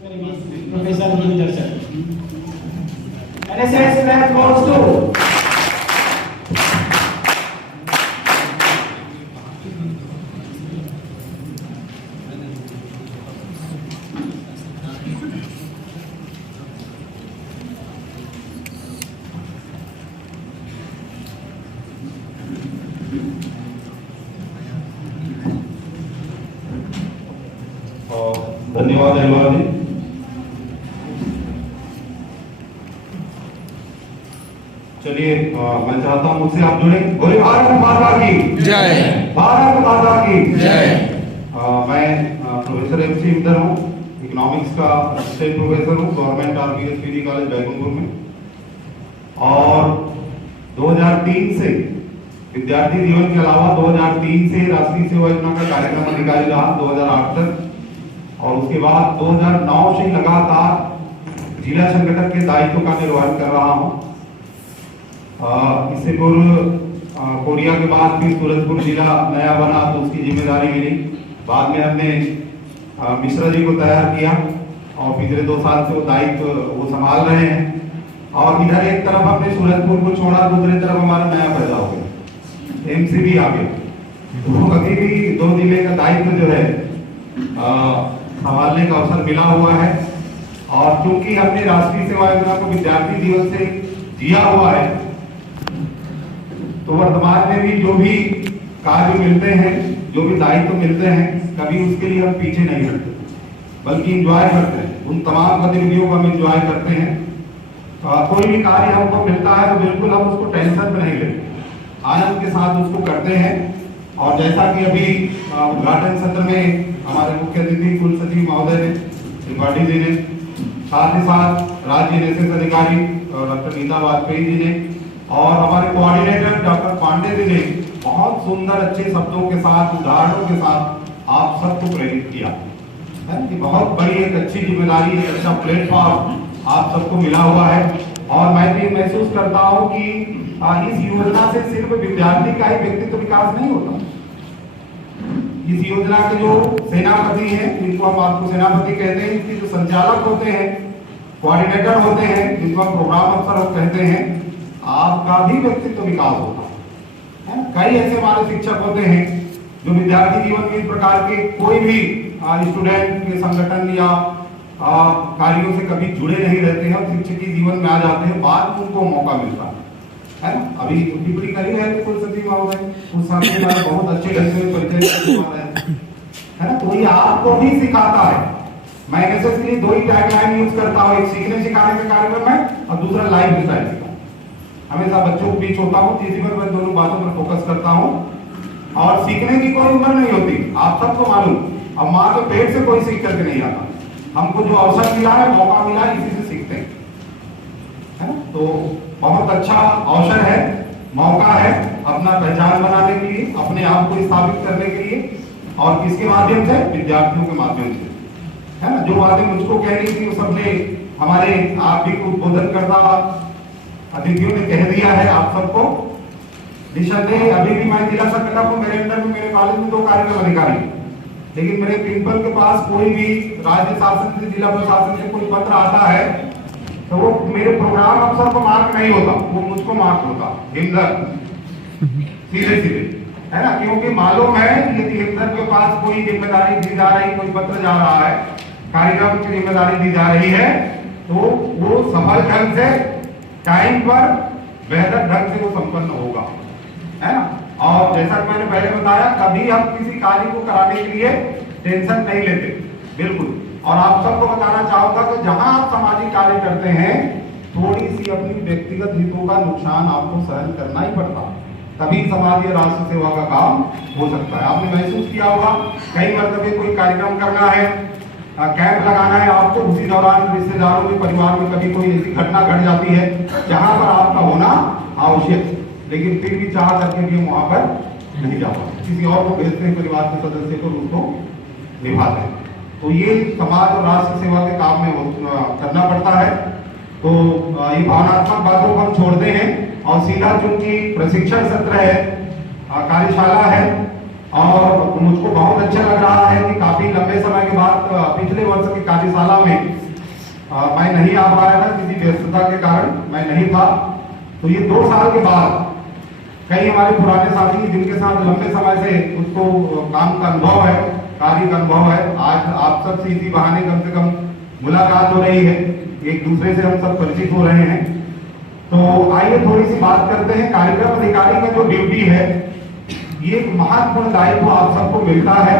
Professor Hinder sir. NSS Math goes to धन्यवाद अहमद जी। चलिए मैं चाहता हूं मुझसे आप जुड़े। बोले भारत माता की जय। भारत माता की जय। मैं प्रोफेसर MC हिंदर हूँ, इकोनॉमिक्स का असिस्टेंट प्रोफेसर हूँ government RPS PD college Baikunthpur में। और 2003 से विद्यार्थी जीवन के अलावा 2003 से राष्ट्रीय सेवा योजना का कार्यक्रम अधिकारी रहा 2008 तक, और उसके बाद 2009 से लगातार जिला संगठन के दायित्व का निर्वहन कर रहा हूं। इससे पूर्व कोरिया के बाद फिर सूरजपुर जिला नया बना तो उसकी जिम्मेदारी मिली। बाद में हमने मिश्रा जी को तैयार किया और पिछले 2 साल से वो दायित्व वो संभाल रहे हैं। और इधर एक तरफ हमने सूरजपुर को छोड़ा, दूसरी तरफ हमारा नया पैदा हो गया, MC भी आ गया। तो अभी भी 2 जिले का दायित्व जो है संभालने का अवसर मिला हुआ है। और क्योंकि हमने राष्ट्रीय सेवा योजना को विद्यार्थी जीवन से जिया हुआ है, तो वर्तमान में भी जो भी कार्य मिलते हैं, जो भी दायित्व मिलते हैं, कभी उसके लिए हम पीछे नहीं हटते, बल्कि एंजॉय करते हैं। उन तमाम गतिविधियों को हम एंजॉय करते हैं। कोई भी कार्य हमको मिलता है तो बिल्कुल हम उसको टेंशन में नहीं लेते, आनंद के साथ उसको करते हैं। और जैसा कि अभी उद्घाटन सत्र में हमारे मुख्य अतिथि कुल सचिव महोदय ने, त्रिपाठी जी ने, साथ ही साथ राज्य NSS अधिकारी डॉक्टर नीता वाजपेयी जी ने और हमारे कोऑर्डिनेटर डॉक्टर पांडे जी ने बहुत सुंदर अच्छे शब्दों के साथ, उदाहरणों के साथ आप सबको प्रेरित किया है कि बहुत बड़ी एक अच्छी जिम्मेदारी, एक अच्छा प्लेटफॉर्म आप सबको मिला हुआ है। और मैं भी महसूस करता हूँ कि इस योजना से सिर्फ विद्यार्थी का ही व्यक्तित्व विकास नहीं होता। इस योजना के जो सेनापति हैं, जिनको हम आपको सेनापति कहते हैं, इसके जो संचालक होते हैं, कोऑर्डिनेटर होते हैं, जिनको हम प्रोग्राम अफसर कहते हैं, आपका भी व्यक्तित्व विकास होता है। कई ऐसे हमारे शिक्षक होते हैं जो विद्यार्थी जीवन में इस प्रकार के कोई भी स्टूडेंट के संगठन या कार्यों से कभी जुड़े नहीं रहते हैं, शिक्षकी जीवन में आ जाते हैं, बाद में उनको मौका मिलता है ना। अभी टिप्पणी करी है कुल सचिव महोदय, उस साथी हमारे बहुत अच्छे ढंग से परिचय है ना। तो ये आपको भी सिखाता है। मैं NSS के लिए 2 ही टैगलाइन यूज करता हूँ, एक सीखने सिखाने का कार्यक्रम है और दूसरा लाइफ स्टाइल सिखाना। हमेशा बच्चों के बीच होता हूँ, इसी पर मैं दोनों बातों पर फोकस करता हूँ। और सीखने की कोई उम्र नहीं होती, आप सबको मालूम। अब माँ के पेट से कोई सीख करके नहीं आता, हमको जो अवसर मिला है, मौका मिला है, इसी से सीखते हैं, है ना। तो बहुत अच्छा अवसर है, मौका है अपना पहचान बनाने के लिए, अपने आप को स्थापित करने के लिए। और किसके माध्यम से? विद्यार्थियों के माध्यम से, है ना। जो बातें मुझको कहनी थी वो सबने हमारे आप भी उद्बोधन करता अतिथियों ने कह दिया है आप सबको। निसंदेह अभी भी मैं जिला संगठन हूँ, मेरे अंडर में मेरे कॉलेज में 2 कार्यक्रम अधिकारी, लेकिन मेरे प्रिंसिपल के पास कोई भी राज्य शासन से, जिला प्रशासन से कोई पत्र आता है तो वो मेरे प्रोग्राम अफसर को मार्क नहीं होता, वो मुझको मार्क होता सीधे सीधे, है ना। क्योंकि मालूम है यदि हिंदर के पास कोई जिम्मेदारी दी जा रही, कोई पत्र जा रहा है, कार्यक्रम की जिम्मेदारी दी जा रही है, तो वो सफल ढंग से, टाइम पर, बेहतर ढंग से वो संपन्न होगा, है ना। और जैसा कि मैंने पहले बताया, कभी हम किसी कार्य को कराने के लिए टेंशन नहीं लेते, बिल्कुल। और आप सबको बताना चाहूंगा कि जहां आप सामाजिक कार्य करते हैं, थोड़ी सी अपनी व्यक्तिगत हितों का नुकसान आपको सहन करना ही पड़ता, तभी समाज या राष्ट्र सेवा का काम हो सकता है। आपने महसूस किया होगा, कई मरतबे कोई कार्यक्रम करना है, कैंप लगाना है आपको, उसी दौरान रिश्तेदारों में, परिवार में कभी कोई ऐसी घटना घट जाती है जहां पर आपका होना आवश्यक, लेकिन फिर भी चाह करके भी वहां पर नहीं जा पाते, किसी और को भेजते हैं, परिवार के सदस्य को उसको निभाते हैं। तो ये समाज और राष्ट्र सेवा के काम में करना पड़ता है। तो ये भावनात्मक बातों को हम छोड़ते हैं और सीधा चूंकि प्रशिक्षण सत्र है, कार्यशाला है, और मुझको बहुत अच्छा लग रहा है कि काफी लंबे समय के बाद पिछले वर्ष की कार्यशाला में मैं नहीं आ पाया था किसी व्यस्तता के कारण, मैं नहीं था। तो ये 2 साल के बाद कई हमारे पुराने साथी जिनके साथ लंबे समय से उसको काम का अनुभव है, कार्य का अनुभव है, आज आप सब से इसी बहाने कम से कम मुलाकात हो रही है, एक दूसरे से हम सब परिचित हो रहे हैं। तो आइए थोड़ी सी बात करते हैं। कार्यक्रम अधिकारी का जो ड्यूटी है, ये एक महत्वपूर्ण दायित्व आप सबको मिलता है,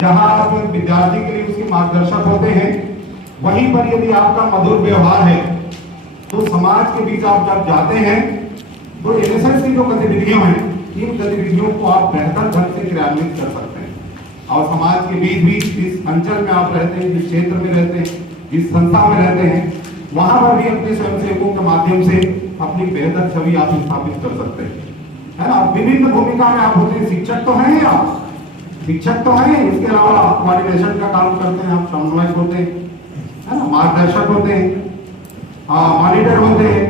जहां आप विद्यार्थी के लिए उसके मार्गदर्शक होते हैं। वहीं पर यदि आपका मधुर व्यवहार है तो समाज के बीच आप जब जाते हैं तो एनएसएस की जो गतिविधियां हैं, इन गतिविधियों को आप बेहतर ढंग से क्रियान्वित कर सकते हैं और समाज के बीच भी जिस अंचल में आप रहते हैं, जिस क्षेत्र में रहते हैं, जिस संस्था में रहते हैं, वहां पर भी अपने स्वयंसेवकों के माध्यम से अपनी बेहतर छवि आप स्थापित कर सकते हैं, है ना। विभिन्न भूमिका में आप होते हैं। शिक्षक तो हैं आप, शिक्षक तो हैं, इसके अलावा कोऑर्डिनेशन का काम करते हैं, आप समन्वयक होते हैं, है ना, मार्गदर्शक होते हैं, मॉनिटर होते हैं,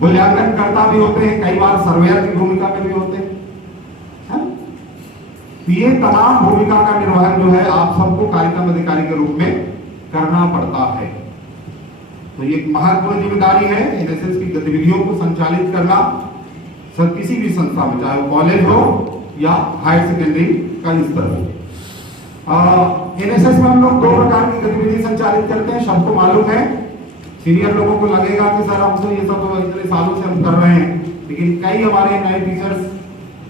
मूल्यांकन करता भी होते हैं, कई बार सर्वेयर की भूमिका में भी होते हैं, है? ये तमाम भूमिका का निर्वहन जो है आप सबको कार्यक्रम अधिकारी के रूप में करना पड़ता है। तो ये महत्वपूर्ण जिम्मेदारी है एनएसएस की गतिविधियों को संचालित करना। सर किसी भी संस्था में, चाहे वो कॉलेज हो या हायर सेकेंडरी का स्तर हो। एनएसएस में हम लोग 2 प्रकार की गतिविधि संचालित करते हैं, सबको मालूम है। सीनियर लोगों को लगेगा कि सर हम तो ये सब इतने सालों से हम कर रहे हैं, लेकिन कई हमारे नए टीचर्स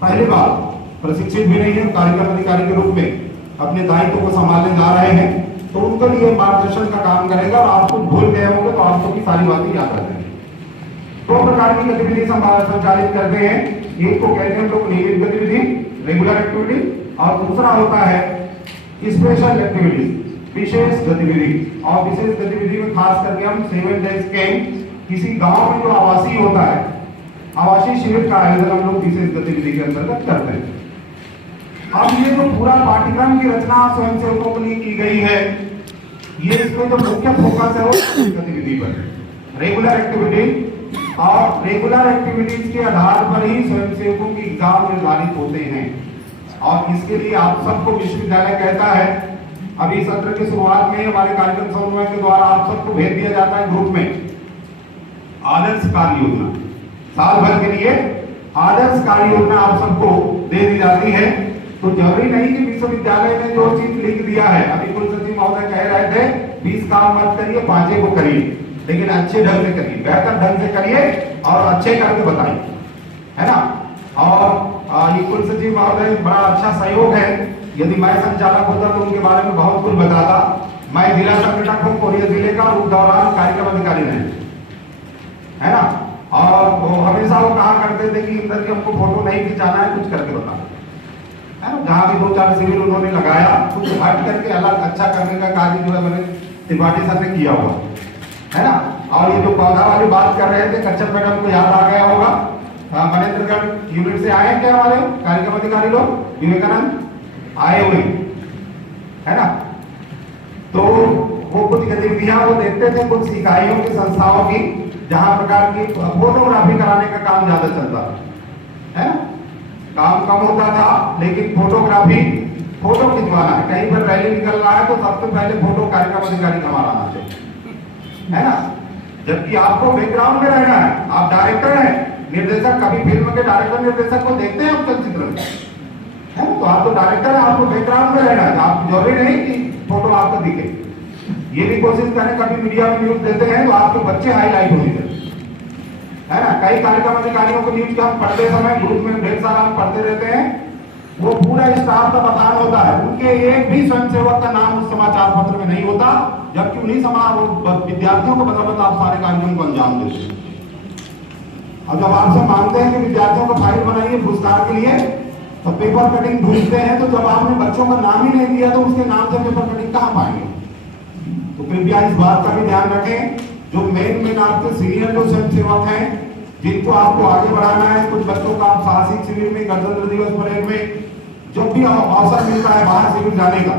पहली बार प्रशिक्षित भी नहीं है, कार्यक्रम अधिकारी के रूप में अपने दायित्व को संभालने जा रहे हैं, तो उनके लिए मार्गदर्शन का काम करेगा और आपको भूल गए होंगे तो आपको भी सारी बातें याद आ जाएंगी। 2 प्रकार की गतिविधि संचालित करते हैं। एक को कहते हैं हम लोग नियमित गतिविधि, रेगुलर एक्टिविटी, और दूसरा होता है स्पेशल एक्टिविटी, विशेष गतिविधि। और विशेष गतिविधि में खास करके हम 7 डेज कैंप, किसी गांव में जो आवासीय होता है, आवासीय शिविर का आयोजन हम लोग विशेष गतिविधि के अंतर्गत करते हैं। अब ये जो पूरा पाठ्यक्रम की रचना स्वयंसेवकों के लिए की गई है, ये इसमें जो मुख्य फोकस है वो गतिविधि पर, रेगुलर एक्टिविटी, और रेगुलर एक्टिविटीज के आधार पर ही स्वयंसेवकों की एग्जाम निर्धारित होते हैं। और इसके लिए आप सबको विश्वविद्यालय कहता है, अभी सत्र की शुरुआत में हमारे कार्यक्रम समन्वय के द्वारा आप सबको भेज दिया जाता है ग्रुप में आदर्श कार्य योजना, साल भर के लिए आदर्श कार्य योजना आप सबको दे दी जाती है। तो जरूरी नहीं कि विश्वविद्यालय ने जो चीज लिख दिया है, अभी कुलसचिव महोदय कह रहे थे 20 काम मत करिए, 5 को करिए, लेकिन अच्छे ढंग से करिए, बेहतर ढंग से करिए और अच्छे करके बताइए, है ना। और ये कुलसचिव महोदय बड़ा अच्छा सहयोग है। यदि मैं संचालक होता तो उनके बारे में बहुत कुछ बताता। मैं जिला संगठक हूँ कोरिया जिले का, उस दौरान कार्यक्रम अधिकारी रहे, है ना। और वो हमेशा वो कहा करते थे कि इंदर जी हमको फोटो नहीं खिंचाना है, कुछ करके बताओ, है ना। जहाँ भी 2-4 शिविर उन्होंने लगाया, कुछ हट करके अलग अच्छा करने का कार्य जो है मैंने त्रिपाठी सर ने किया हुआ, है ना। और ये जो पौधा वाली बात कर रहे थे, कच्चर मैडम को याद आ गया होगा, मनेन्द्रगढ़ यूनिट से आए क्या हमारे कार्यक्रम अधिकारी लोग, विवेकानंद आए हुए, है ना। तो वो कुछ गतिविधियां वो देखते थे कुछ इकाइयों की, संस्थाओं की, जहां प्रकार की फोटोग्राफी कराने का काम ज्यादा चलता है ना। काम कम होता था, लेकिन फोटोग्राफी, फोटो खिंचवाना है, कहीं पर रैली निकल रहा है तो सबसे पहले फोटो कार्यक्रम अधिकारी का हमारा आना चाहिए, है ना। जबकि आपको बैकग्राउंड में रहना है, आप डायरेक्टर हैं, निर्देशक, कभी फिल्म के डायरेक्टर निर्देशक को देखते हैं आप चलचित्र में, है ना। तो आप तो डायरेक्टर है, आपको बैकग्राउंड में रहना है, आप जरूरी नहीं कि फोटो आपको दिखे। ये भी कोशिश करें, कभी मीडिया में न्यूज देते हैं तो आपके बच्चे हाईलाइट होने चाहिए, है ना। कई कार्यक्रम अधिकारियों को न्यूज का हम पढ़ते समय ग्रुप में ढेर सारा हम पढ़ते रहते हैं, वो पूरा स्टाफ का बखान होता है, उनके एक भी स्वयंसेवक का नाम उस समाचार पत्र में नहीं होता, जबकि उन्हीं विद्यार्थियों को बदौलत आप सारे कार्यक्रम को अंजाम देते हैं। और जब आपसे मांगते हैं कि विद्यार्थियों को फाइल बनाइए पुरस्कार के लिए, तो पेपर कटिंग ढूंढते हैं, तो जब आपने बच्चों का नाम ही नहीं दिया तो उसके नाम से पेपर कटिंग कहाँ पाएंगे। तो कृपया इस बात का भी ध्यान रखें, जो मेन आपके सीनियर जो स्वयंसेवक हैं, जिनको आपको आगे बढ़ाना है, कुछ बच्चों का आप साहसिक शिविर में, गणतंत्र दिवस परेड में, जब भी अवसर मिलता है बाहर शिविर जाने का,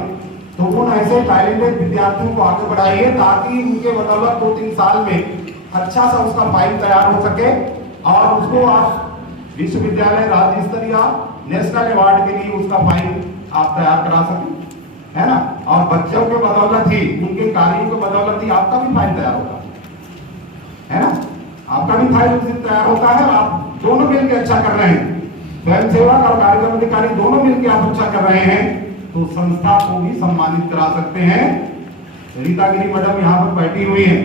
तो उन ऐसे टैलेंटेड विद्यार्थियों को आगे बढ़ाइए, ताकि उनके बदौलत 2-3 साल में अच्छा सा उसका फाइल तैयार हो सके और उसको आप विश्वविद्यालय राज्य स्तर या नेशनल अवार्ड के लिए उसका फाइल आप तैयार करा सकें, है ना। और बच्चों के बदौलत ही, उनके कार्यों के बदौलत ही आपका भी फाइल तैयार होगा, आपका भी फाइल उस दिन तैयार होता है और आप दोनों मिलकर अच्छा कर रहे हैं, स्वयं सेवक और कार्यक्रम अधिकारी दोनों मिलकर आप अच्छा कर रहे हैं, तो संस्था को भी सम्मानित करा सकते हैं। रीता गिरी मैडम यहाँ पर बैठी हुई है,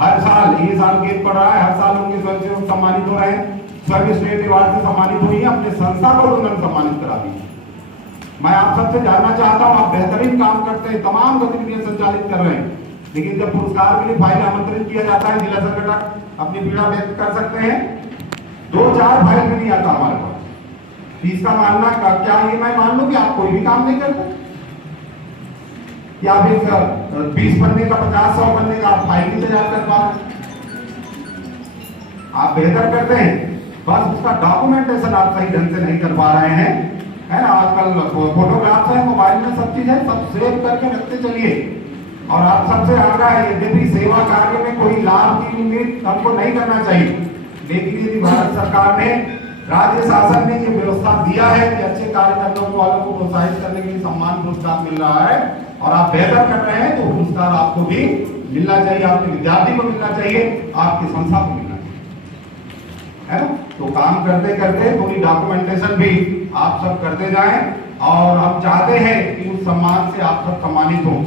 हर साल ये साल गेट पड़ रहा है, हर साल उनके स्वयं सेवक सम्मानित हो रहे हैं, स्वयं स्टेट अवार्ड से सम्मानित हुई है, अपने संस्था को उन्होंने सम्मानित करा दी। मैं आप सबसे जानना चाहता हूँ, आप बेहतरीन काम करते हैं, तमाम गतिविधियां संचालित कर रहे हैं, लेकिन जब पुरस्कार के लिए फाइल आमंत्रित किया जाता है, जिला संगठक अपनी पीड़ा व्यक्त कर सकते हैं, 2-4 फाइल भी नहीं आता हमारे पास। इसका मानना क्या ये मैं मान लूं कि आप कोई भी काम नहीं करते, या फिर 20 पन्ने का 50-100 पन्ने का आप फाइल नहीं तैयार कर पा रहे। आप बेहतर करते हैं, बस उसका डॉक्यूमेंटेशन आप सही ढंग से नहीं कर पा रहे हैं, है ना। आजकल फोटोग्राफ्स है, मोबाइल में सब चीज है, सब सेव करके रखते चलिए। और आप सबसे आग्रह है, यदि सेवा कार्य में कोई लाभ की उम्मीद हमको नहीं करना चाहिए, लेकिन यदि भारत सरकार ने, राज्य शासन ने ये व्यवस्था दिया है कि अच्छे कार्य करने वालों को प्रोत्साहित करने के लिए सम्मान पुरस्कार मिल रहा है और आप बेहतर कर रहे हैं, तो पुरस्कार आपको भी मिलना चाहिए, आपके विद्यार्थी को मिलना चाहिए, आपकी संस्था को मिलना चाहिए, है ना। तो काम करते करते थोड़ी डॉक्यूमेंटेशन भी आप सब करते जाएं, और हम चाहते हैं कि उस सम्मान से आप सब सम्मानित हों।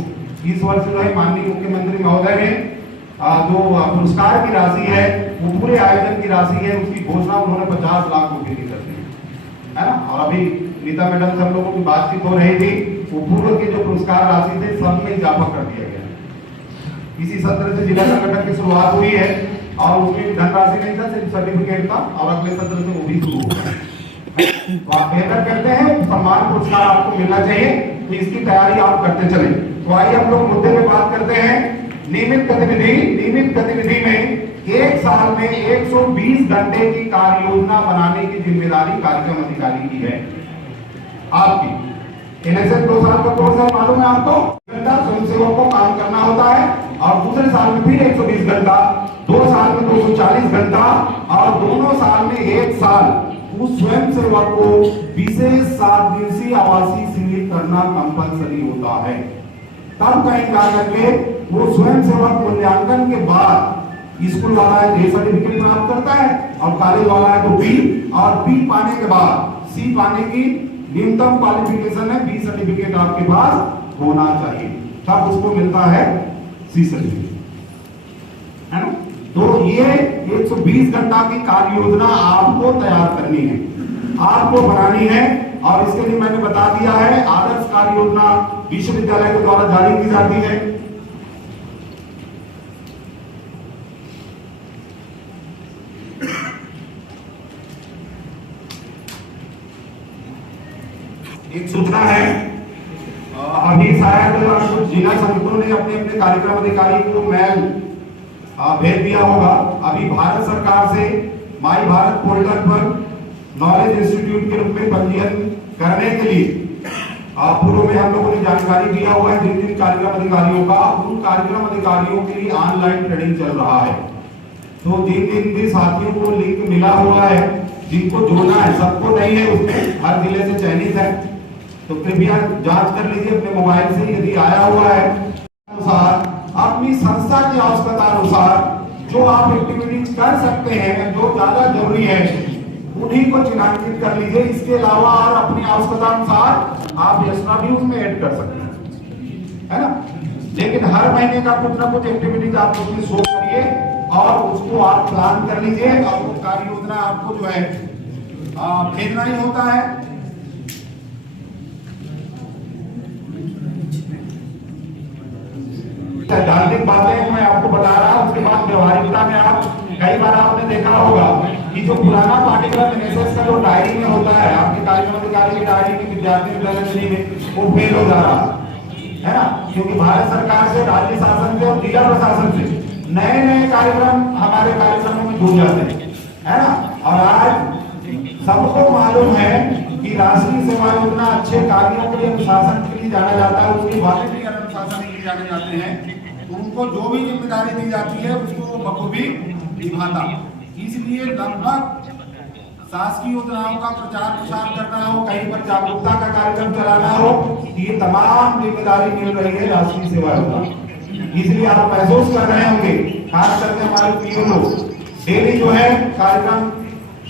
इस वर्ष जो है माननीय मुख्यमंत्री महोदय ने जो पुरस्कार की राशि है, वो पूरे आयोजन की राशि है, उसकी घोषणा उन्होंने 50 लाख रुपए की कर दी है ना। और अभी नीता मैडम से हम लोगों की बातचीत हो रही थी, वो पूर्व के जो पुरस्कार राशि थे सब में इजाफा कर दिया गया। इसी सत्र से जिला संगठन की शुरुआत हुई है और उसमें धनराशि नहीं था, सिर्फ सर्टिफिकेट था, और अगले सत्र से वो भी शुरू होगा। तो आप बेहतर करते हैं, सम्मान पुरस्कार आपको मिलना चाहिए, तो इसकी तैयारी आप करते चले। तो आइए हम लोग मुद्दे पे बात करते हैं। नियमित गतिविधि में एक साल में 120 घंटे की कार्य योजना बनाने की जिम्मेदारी कार्यक्रम अधिकारी की है आपकी। इलेक्शन 2 साल का कोर्स है, मालूम है आपको, घंटा स्वयं सेवकों को काम करना होता है, और दूसरे साल में फिर 120 घंटा, 2 साल में 240 घंटा, और दोनों साल में 1 साल उस स्वयं सेवक को विशेष 7 दिवसीय आवासीय शिविर करना कंपलसरी होता है। तब कहीं जाकर के वो स्वयं सेवक मूल्यांकन के बाद स्कूल वाला है A सर्टिफिकेट प्राप्त करता है, और कॉलेज वाला है तो B, और B पाने के बाद C पाने की न्यूनतम क्वालिफिकेशन है, B सर्टिफिकेट आपके पास होना चाहिए, तब उसको मिलता है C सर्टिफिकेट, है ना। तो ये 120 घंटा की कार्य योजना आपको तैयार करनी है, आपको बनानी है, और इसके लिए मैंने बता दिया है, आदर्श कार्य योजना विश्वविद्यालय के द्वारा जारी की जाती है। एक सूचना है, अभी शायद कुछ जिला संगठनों ने अपने अपने कार्यक्रम अधिकारी को मेल भेज दिया होगा। अभी भारत सरकार से माई भारत पोर्टल पर नॉलेज इंस्टीट्यूट के रूप में पंजीयन करने के लिए पूर्व में हम लोगों ने जानकारी दिया हुआ है। जिन कार्यक्रम अधिकारियों का, उन कार्यक्रम अधिकारियों के लिए ऑनलाइन ट्रेनिंग चल रहा है। तो जिन भी साथियों को लिंक मिला हुआ है, जिनको जोड़ना है, सबको नहीं है, उसमें हर जिले से चयनित है, तो कृपया जांच कर लीजिए अपने मोबाइल से, यदि आया हुआ है अनुसार अपनी संस्था की आवश्यकता अनुसार जो आप एक्टिविटीज कर सकते हैं, जो ज्यादा जरूरी है, उन्हीं को चिन्हांकित कर लीजिए। इसके अलावा और अपनी आवश्यकता अनुसार आप एक्स्ट्रा भी उसमें ऐड कर सकते हैं, है ना। लेकिन हर महीने का कुछ ना कुछ एक्टिविटीज आप उसमें शो करिए और उसको आप प्लान कर लीजिए, और वो कार्य योजना आपको जो है भेजना ही होता है। सैद्धांतिक बातें मैं आपको बता रहा हूं, उसके बाद व्यवहारिकता में आप कई बार आपने देखा होगा कि जो पुराना पाठ्यक्रम एनएसएस का जो डायरी में होता है, आपके कार्यक्रम अधिकारी की डायरी में, विद्यार्थी विद्यालय में, वो फेल हो जा रहा है ना, क्योंकि भारत सरकार से, राज्य शासन से और जिला प्रशासन से नए नए कार्यक्रम हमारे कार्यक्रमों में जुड़ जाते हैं, है ना। और आज सबको मालूम है कि राष्ट्रीय सेवा योजना अच्छे कार्यों के लिए अनुशासन के लिए जाना जाता है, उसके वाले अनुशासन के लिए जाने जाते हैं, तो उनको जो भी जिम्मेदारी दी जाती है उसको वो बखूबी निभाता। इसलिए लगभग शासकीय योजनाओं का प्रचार प्रसार करना हो, कहीं पर जागरूकता का कार्यक्रम चलाना हो, ये तमाम जिम्मेदारी मिल रही है राष्ट्रीय सेवा योजना। इसलिए आप महसूस कर रहे होंगे, खास करके हमारे पीओ लोग डेली जो है कार्यक्रम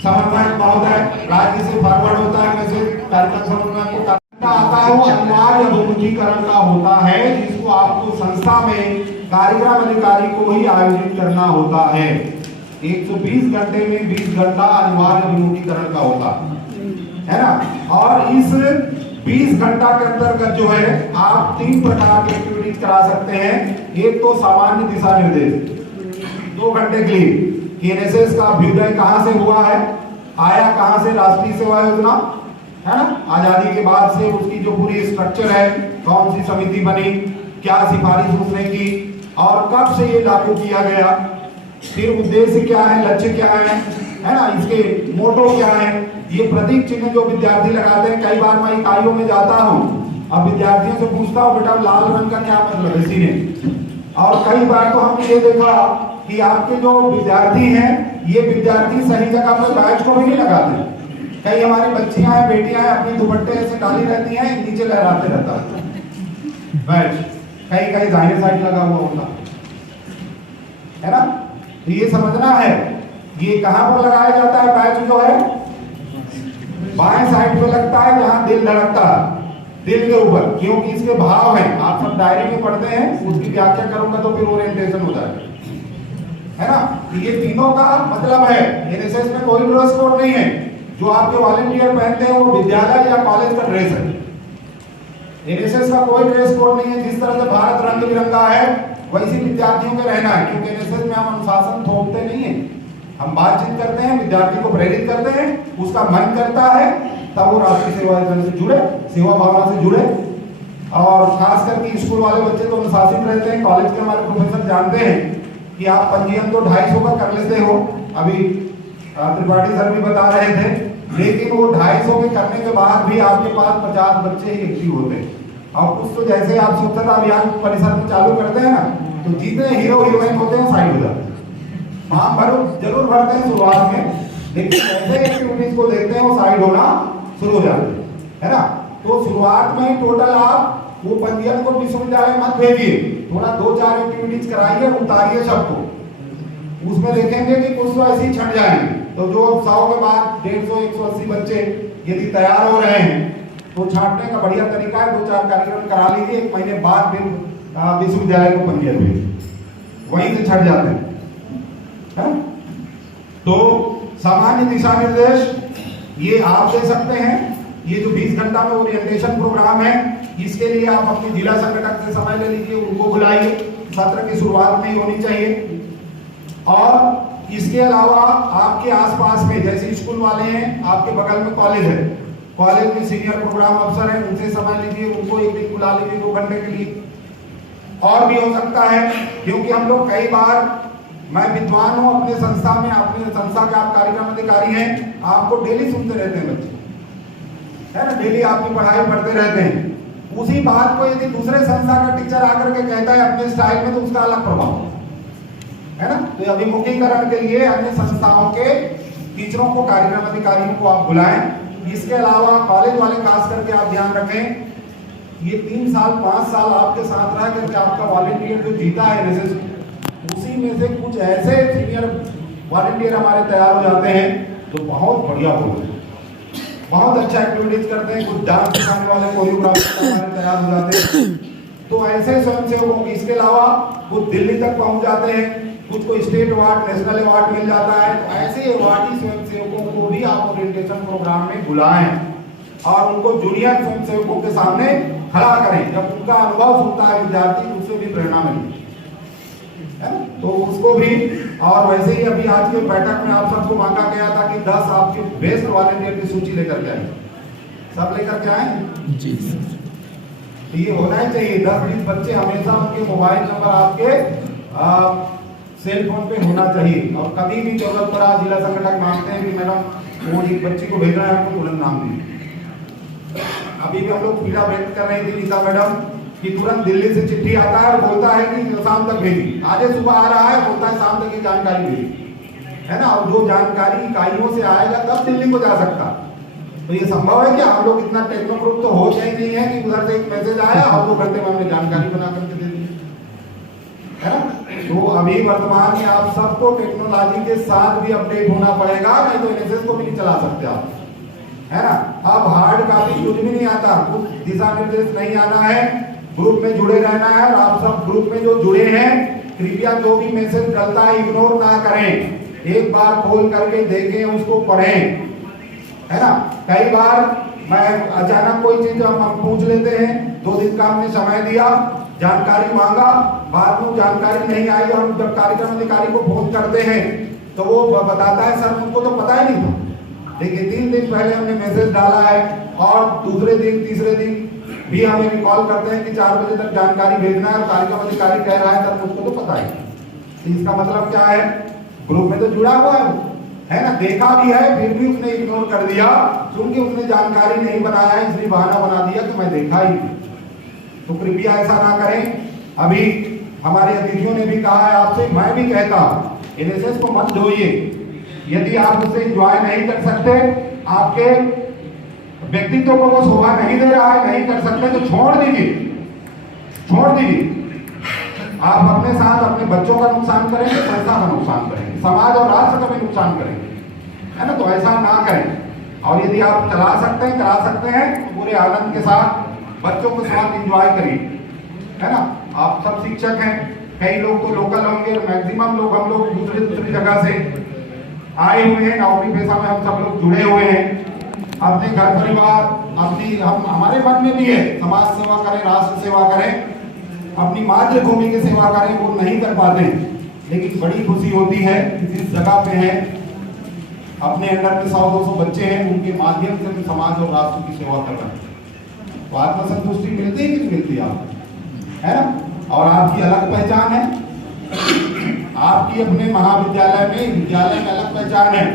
समन्वयक महोदय राज्य से फॉरवर्ड होता है मैसेज कार्यक्रम समन्वयक को आता है, वो अनिवार्य बहुमुखीकरण का होता है, जिसको आपको संस्था में कार्यक्रम अधिकारी को ही आयोजित करना होता है। 120 घंटे में 20 घंटा अनिवार्य विमुखीकरण का होता है ना। और इस 20 घंटा के अंतर्गत जो है आप 3 प्रकार की एक्टिविटीज करा सकते हैं। एक तो सामान्य दिशा निर्देश 2 घंटे के लिए कि एनएसएस का अभ्युदय कहां से हुआ है, आया कहां से राष्ट्रीय सेवा योजना, है ना, आजादी के बाद से उसकी जो पूरी स्ट्रक्चर है, कौन सी समिति बनी, क्या सिफारिश उसने की और कब से ये लागू किया गया, फिर उद्देश्य क्या है, लक्ष्य क्या है ना, इसके मोटो क्या है, ये प्रतीक चिन्ह जो विद्यार्थी लगाते हैं। कई बार मैं इकाइयों में जाता हूँ, अब विद्यार्थियों से पूछता हूँ बेटा लाल रंग का क्या मतलब है सीने, और कई बार तो हमने ये देखा कि आपके जो विद्यार्थी हैं ये विद्यार्थी सही जगह पर बैच को भी नहीं लगाते। कई हमारी बच्चियां हैं, बेटियां हैं, अपनी दुपट्टे ऐसे डाली रहती हैं, नीचे लहराते रहता है बैच, कई दाहिने साइड लगा हुआ होता है ना। तो ये समझना है ये कहां पर लगाया जाता है बैच जो है, बाएं साइड पे लगता है जहां दिल धड़कता है, दिल के ऊपर, क्योंकि इसके भाव हैं, आप सब डायरी में पढ़ते हैं, उसकी व्याख्या करूंगा तो फिर ओरिएंटेशन हो जाएगा, है ना। ये तीनों का मतलब है, एनएसएस में कोई ड्रेस कोड नहीं है, जो आपके वॉलंटियर पहनते हैं वो विद्यालय या कॉलेज का ड्रेस है। एनएसएस का कोई ड्रेस कोड नहीं है, जिस तरह से भारत रंग बिरंगा है वैसे विद्यार्थियों के रहना है, क्योंकि एनएसएस में हम अनुशासन थोपते नहीं है, हम बातचीत करते हैं, विद्यार्थी को प्रेरित करते हैं, उसका मन करता है तब वो राष्ट्रीय सेवा योजना से जुड़े, सेवा भावना से जुड़े। और खास करके स्कूल वाले बच्चे तो अनुशासित रहते हैं, कॉलेज के हमारे प्रोफेसर जानते हैं कि आप पंजीयन तो 250 का कर लेते हो, अभी त्रिपाठी सर भी बता रहे थे, लेकिन वो 250 के करने के बाद भी आपके पास 50 बच्चे ही एक्टिव होते हैं। और कुछ तो जैसे आप स्वच्छता अभियान परिसर में चालू करते हैं ना, तो जितने हीरो हीरोइन होते हैं साइड हो जाते हैं, फॉर्म भरो जरूर भरते हैं शुरुआत में, लेकिन ऐसे एक्टिविटीज को देखते हैं वो साइड होना शुरू हो जाते हैं, है ना। तो शुरुआत में टोटल आप वो पंजीयन को विश्वविद्यालय मत भेजिए, थोड़ा 2-4 एक्टिविटीज कराइए, उतारिए सबको, उसमें देखेंगे कि कुछ तो ऐसे ही छट जाएंगे। तो जो 100 के बाद 150-180 बच्चे यदि तैयार हो रहे हैं तो छांटने का बढ़िया तरीका है 2-4 कार्यक्रम करा लीजिए, 1 महीने बाद फिर विश्वविद्यालय को पंजीयन भेजिए, वहीं से छट जाते हैं, है? तो सामान्य दिशा निर्देश ये आप दे सकते हैं। ये जो 20 घंटा में ओरिएंटेशन प्रोग्राम है, इसके लिए आप अपने जिला संगठक से समय ले लीजिए, उनको बुलाइए, सत्र की शुरुआत में ही होनी चाहिए। और इसके अलावा आपके आसपास में जैसे स्कूल वाले हैं, आपके बगल में कॉलेज है, कॉलेज में सीनियर प्रोग्राम अफसर हैं, उनसे समय लीजिए, उनको एक दिन बुला लीजिए 2 घंटे के लिए। और भी हो सकता है, क्योंकि हम लोग कई बार, मैं विद्वान हूँ अपने संस्था में, अपने संस्था के आप कार्यक्रम अधिकारी हैं, आपको डेली सुनते रहते हैं बच्चे, है ना, डेली आपकी पढ़ाई पढ़ते रहते हैं। उसी बात को यदि दूसरे संस्था का टीचर आकर के कहता है अपने स्टाइल में, तो उसका अलग प्रभाव है ना। तो अभिमुखीकरण के लिए अन्य संस्थाओं के टीचरों को, कार्यक्रम अधिकारियों को आप बुलाएं। इसके अलावा कॉलेज वाले खास करके आप ध्यान रखें, ये 3 साल 5 साल आपके साथ रह करके आपका वॉलंटियर जो जीता है एनएसएस, उसी में से कुछ ऐसे सीनियर वॉलंटियर हमारे तैयार हो जाते हैं जो बहुत बढ़िया हो गए, बहुत अच्छा एक्टिविटीज करते हैं, कुछ डांस सिखाने वाले कोरियोग्राफर हमारे तैयार हो जाते हैं। तो ऐसे स्वयंसेवकों की, इसके अलावा कुछ दिल्ली तक पहुंच जाते हैं, कुछ को स्टेट अवार्ड, नेशनल अवार्ड मिल जाता है। तो ऐसे अवार्डी स्वयंसेवकों को भी आप ओरिएंटेशन प्रोग्राम में बुलाएं और उनको जूनियर स्वयंसेवकों के सामने खड़ा करें। जब उनका अनुभव सुनता है विद्यार्थी, तो उससे भी प्रेरणा मिलती है, तो उसको भी। और वैसे ही अभी आज के बैठक में आप सबको मांगा गया था कि 10 आपके बेस्ट वॉलंटियर की सूची लेकर के आए, सब लेकर के आए जी। ये होना ही चाहिए, 10-20 बच्चे हमेशा उनके मोबाइल नंबर आपके सेल फोन पे होना चाहिए। और कभी भी जरूरत पड़ा, जिला संगठक मांगते हैं कि मैडम वो एक बच्ची को भेजना है, आपको तुरंत नाम दीजिए। अभी भी हम लोग पीड़ा व्यक्त कर रही थी नीता मैडम कि तुरंत दिल्ली से चिट्ठी आता है और बोलता है कि शाम तक भेजी, आज सुबह आ रहा है, बोलता है शाम तक ये जानकारी भेजी, है ना। और जो जानकारी इकाइयों से आएगा तब दिल्ली को जा सकता। तो ये संभव है कि हम लोग इतना टेक्नोक्रुप तो हो जाए नहीं है कि उधर से एक मैसेज आया और 2 घंटे में हमने जानकारी बना करके दे दी, है ना। तो अभी वर्तमान में आप सबको टेक्नोलॉजी के साथ भी अपडेट होना पड़ेगा, नहीं तो एनएसएस को भी नहीं चला सकते आप, है ना। अब हार्ड कॉपी कुछ भी नहीं आता, कुछ दिशा निर्देश नहीं आना है, ग्रुप में जुड़े रहना है। और आप सब ग्रुप में जो जुड़े हैं, कृपया जो भी मैसेज डलता है इग्नोर ना करें, एक बार खोल करके देखें, उसको पढ़ें, है ना। कई बार मैं अचानक कोई चीज हम पूछ लेते हैं, 2 दिन का हमने समय दिया, जानकारी मांगा, बाद में जानकारी नहीं आई और हम जब कार्यक्रम अधिकारी को फोन करते हैं तो वो बताता है सर उनको तो पता ही नहीं था। देखिए 3 दिन पहले हमने मैसेज डाला है और दूसरे दिन तीसरे दिन भी हमें रिकॉल करते हैं कि 4 बजे तक जानकारी भेजना है और कार्यक्रम अधिकारी कह रहा है सर मुझको तो पता ही। तो इसका मतलब क्या है, ग्रुप में तो जुड़ा हुआ है ना, देखा भी है फिर भी उसने इग्नोर कर दिया क्योंकि उसने जानकारी नहीं बनाया, इसलिए बहाना बना दिया कि मैं देखा ही नहीं। तो कृपया ऐसा ना करें। अभी हमारे अतिथियों ने भी कहा है आपसे, मैं भी कहता एनएसएस को मत ढोइए, यदि आप उससे एंजॉय नहीं कर सकते, आपके व्यक्तित्व को वो शोभा नहीं दे रहा है, नहीं कर सकते तो छोड़ दीजिए, छोड़ दीजिए। आप अपने साथ अपने बच्चों का नुकसान करेंगे, संस्था का नुकसान करेंगे, समाज और राष्ट्र का भी नुकसान करेंगे, है ना। तो ऐसा ना करें। और यदि आप चला सकते हैं, करा सकते हैं, तो पूरे आनंद के साथ बच्चों के साथ एंजॉय करिए, है ना। आप सब शिक्षक हैं, कई लोग तो लोकल होंगे, मैक्सिमम लोग हम लोग दूसरी जगह से आए हुए हैं, नौकरी पेशा में हम सब लोग जुड़े हुए हैं। अपने घर परिवार अपनी हमारे मन में भी है समाज सेवा करें, राष्ट्र सेवा करें, अपनी मातृभूमि की सेवा करें, वो नहीं कर पाते, लेकिन बड़ी खुशी होती है कि जिस जगह पे है अपने अंडर में 100-200 बच्चे हैं, उनके माध्यम से हम समाज और राष्ट्र की सेवा कर रहे हैं, तो आत्मसंतुष्टि मिलती है कि नहीं मिलती आप, है ना। और आपकी अलग पहचान है, आपकी अपने महाविद्यालय में विद्यालय में अलग पहचान है।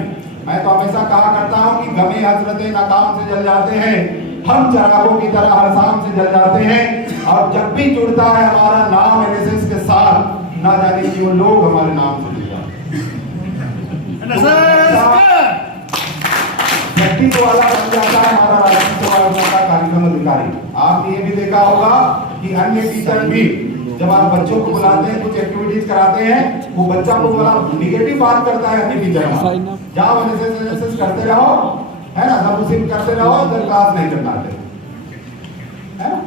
मैं तो हमेशा कहा करता हूँ कि गमे हजरतें नाकाम से जल जाते हैं, हम चरागों की तरह हर शाम से जल जाते हैं, और जब भी जुड़ता है हमारा नाम एनएसएस के साथ, ना जाने कि वो लोग हमारे नाम से जुड़ जाते व्यक्तित्व वाला बन जाता है हमारा राष्ट्रीय सेवा योजना का कार्यक्रम अधिकारी। आपने ये भी देखा होगा कि अन्य टीचर भी जब आप बच्चों को बुलाते हैं, कुछ एक्टिविटीज कराते हैं, वो बच्चा को बड़ा निगेटिव बात करता है अन्य टीचर, जाओ एनएसएस करते रहो, है ना, सब उसी करते रहो, इधर क्लास नहीं करना है ना,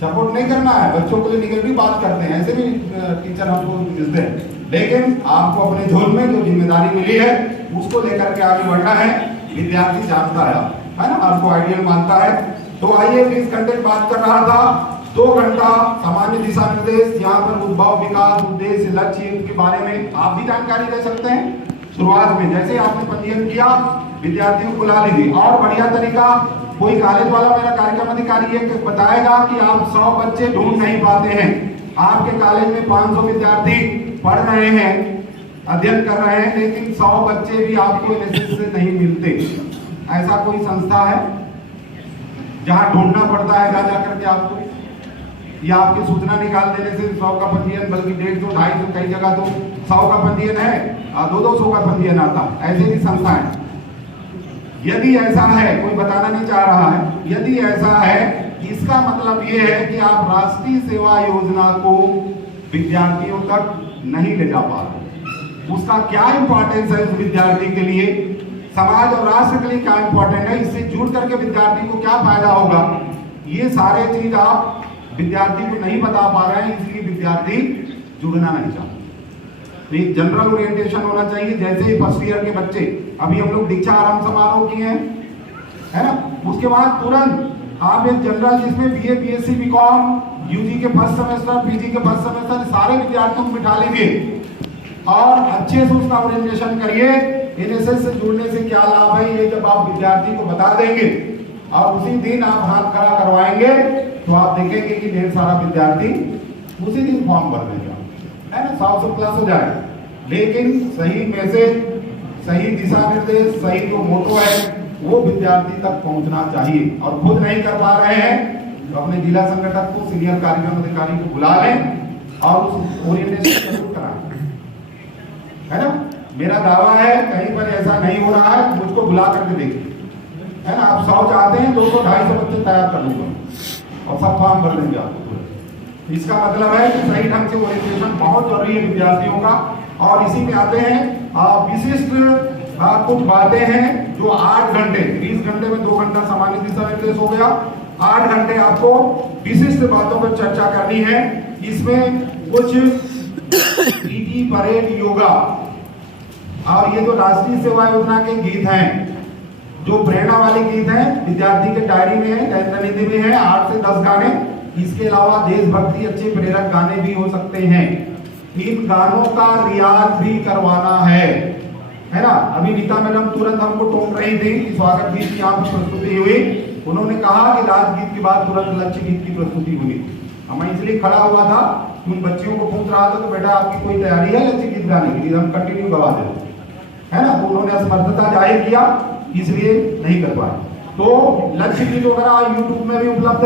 सपोर्ट नहीं करना है, बच्चों के लिए निगेटिव बात करते हैं, ऐसे भी टीचर हमको मिलते हैं। लेकिन आपको अपने झोल में जो जिम्मेदारी मिली है उसको लेकर के आगे बढ़ना है। विद्यार्थी जानता है ना, आपको आइडियल मानता है। तो आइए 20 घंटे बात कर रहा था, 2 घंटा सामान्य दिशा निर्देश, यहाँ पर उद्भव, विकास, उद्देश्य, लक्ष्य के बारे में आप भी जानकारी दे सकते हैं। शुरुआत में जैसे आपने पंजीयन किया, विद्यार्थियों को बुला लीजिए। और बढ़िया तरीका, कोई कॉलेज वाला मेरा कार्यक्रम अधिकारी ये बताएगा कि आप 100 बच्चे ढूंढ नहीं पाते हैं, आपके कॉलेज में 500 विद्यार्थी पढ़ रहे हैं, अध्ययन कर रहे हैं, लेकिन 100 बच्चे भी आपको एनएसएस से नहीं मिलते। ऐसा कोई संस्था है जहां ढूंढना पड़ता है जा करके आपको, या आपकी सूचना निकाल देने से 100 का पंजीयन, बल्कि 150, 250, कई जगह तो 100 का पंजीयन है, 200 का पंजीयन आता, ऐसे भी संस्थाएं। यदि ऐसा है, कोई बताना नहीं चाह रहा है, यदि ऐसा है, इसका मतलब ये है कि आप राष्ट्रीय सेवा योजना को विद्यार्थियों तक नहीं ले जा पा रहे। उसका क्या इंपॉर्टेंस है उस विद्यार्थी के लिए, समाज और राष्ट्र के लिए क्या इंपॉर्टेंट है, इससे जुड़ करके विद्यार्थी को क्या फायदा होगा, ये सारे चीज आप विद्यार्थी को नहीं बता पा रहे हैं, इसलिए विद्यार्थी जुड़ना नहीं चाहते। एक जनरल ओरिएंटेशन होना चाहिए। जैसे ही फर्स्ट ईयर के बच्चे, अभी हम लोग दीक्षा आरंभ समारोह किए हैं, है ना, उसके बाद तुरंत आप एक जनरल जिसमें बीए, बीएससी, बीकॉम, यूजी के फर्स्ट सेमेस्टर, पीजी के फर्स्ट सेमेस्टर, सारे विद्यार्थियों को बिठा लीजिए और अच्छे से उसका ओरिएंटेशन करिए। एनएसएस से जुड़ने से क्या लाभ है, ये जब आप विद्यार्थी को बता देंगे और उसी दिन आप हाथ खड़ा करवाएंगे, तो आप देखेंगे कि ढेर सारा विद्यार्थी उसी दिन फॉर्म भर देगा, है ना, 100 से प्लस हो जाए। लेकिन सही मैसेज, सही दिशा निर्देश, सही जो मोटो है वो विद्यार्थी तक पहुंचना चाहिए। और खुद नहीं कर पा रहे हैं तो अपने जिला संगठक को, सीनियर कार्यक्रम अधिकारी को बुला लें और उस ओरिएंटेशन जरूर कराएं, है ना। मेरा दावा है कहीं पर ऐसा नहीं हो रहा है, मुझको बुला करके देखिए, है ना। आप 100 चाहते हैं, 200, 250 बच्चे तैयार कर लूंगा और सब फॉर्म भर देंगे आपको। इसका मतलब है कि सही ढंग से ओरिएंटेशन बहुत जरूरी है विद्यार्थियों का। और इसी में आते हैं विशिष्ट कुछ बातें हैं जो 8 घंटे, 20 घंटे में 2 घंटा सामान्य दिशा निर्देश हो गया, 8 घंटे आपको विशिष्ट बातों पर चर्चा करनी है। इसमें कुछ पीटी परेड योगा और ये जो राष्ट्रीय सेवा योजना के गीत हैं, जो प्रेरणा वाले गीत हैं, विद्यार्थी के डायरी में है, दैनिक में है, 8 से 10 गाने। इसके अलावा देशभक्ति अच्छे प्रेरक गाने भी हो सकते हैं। इन गानों का रियाज भी करवाना है ना। अभी नीता मैडम तुरंत हमको टोक रही थी, स्वागत गीत की यहाँ प्रस्तुति हुई, उन्होंने कहा कि राजगीत के बाद तुरंत लक्ष्य गीत की प्रस्तुति हुई। मैं इसलिए खड़ा हुआ था, उन बच्चियों को पूछ रहा था तो बेटा आपकी कोई तैयारी है लक्ष्य गीत गाने की, हम कंटिन्यू गवा दे, है ना। तो उन्होंने असमर्थता जाहिर किया, इसलिए नहीं कर पाए। तो लक्ष्य गीत वगैरह यूट्यूब में भी उपलब्ध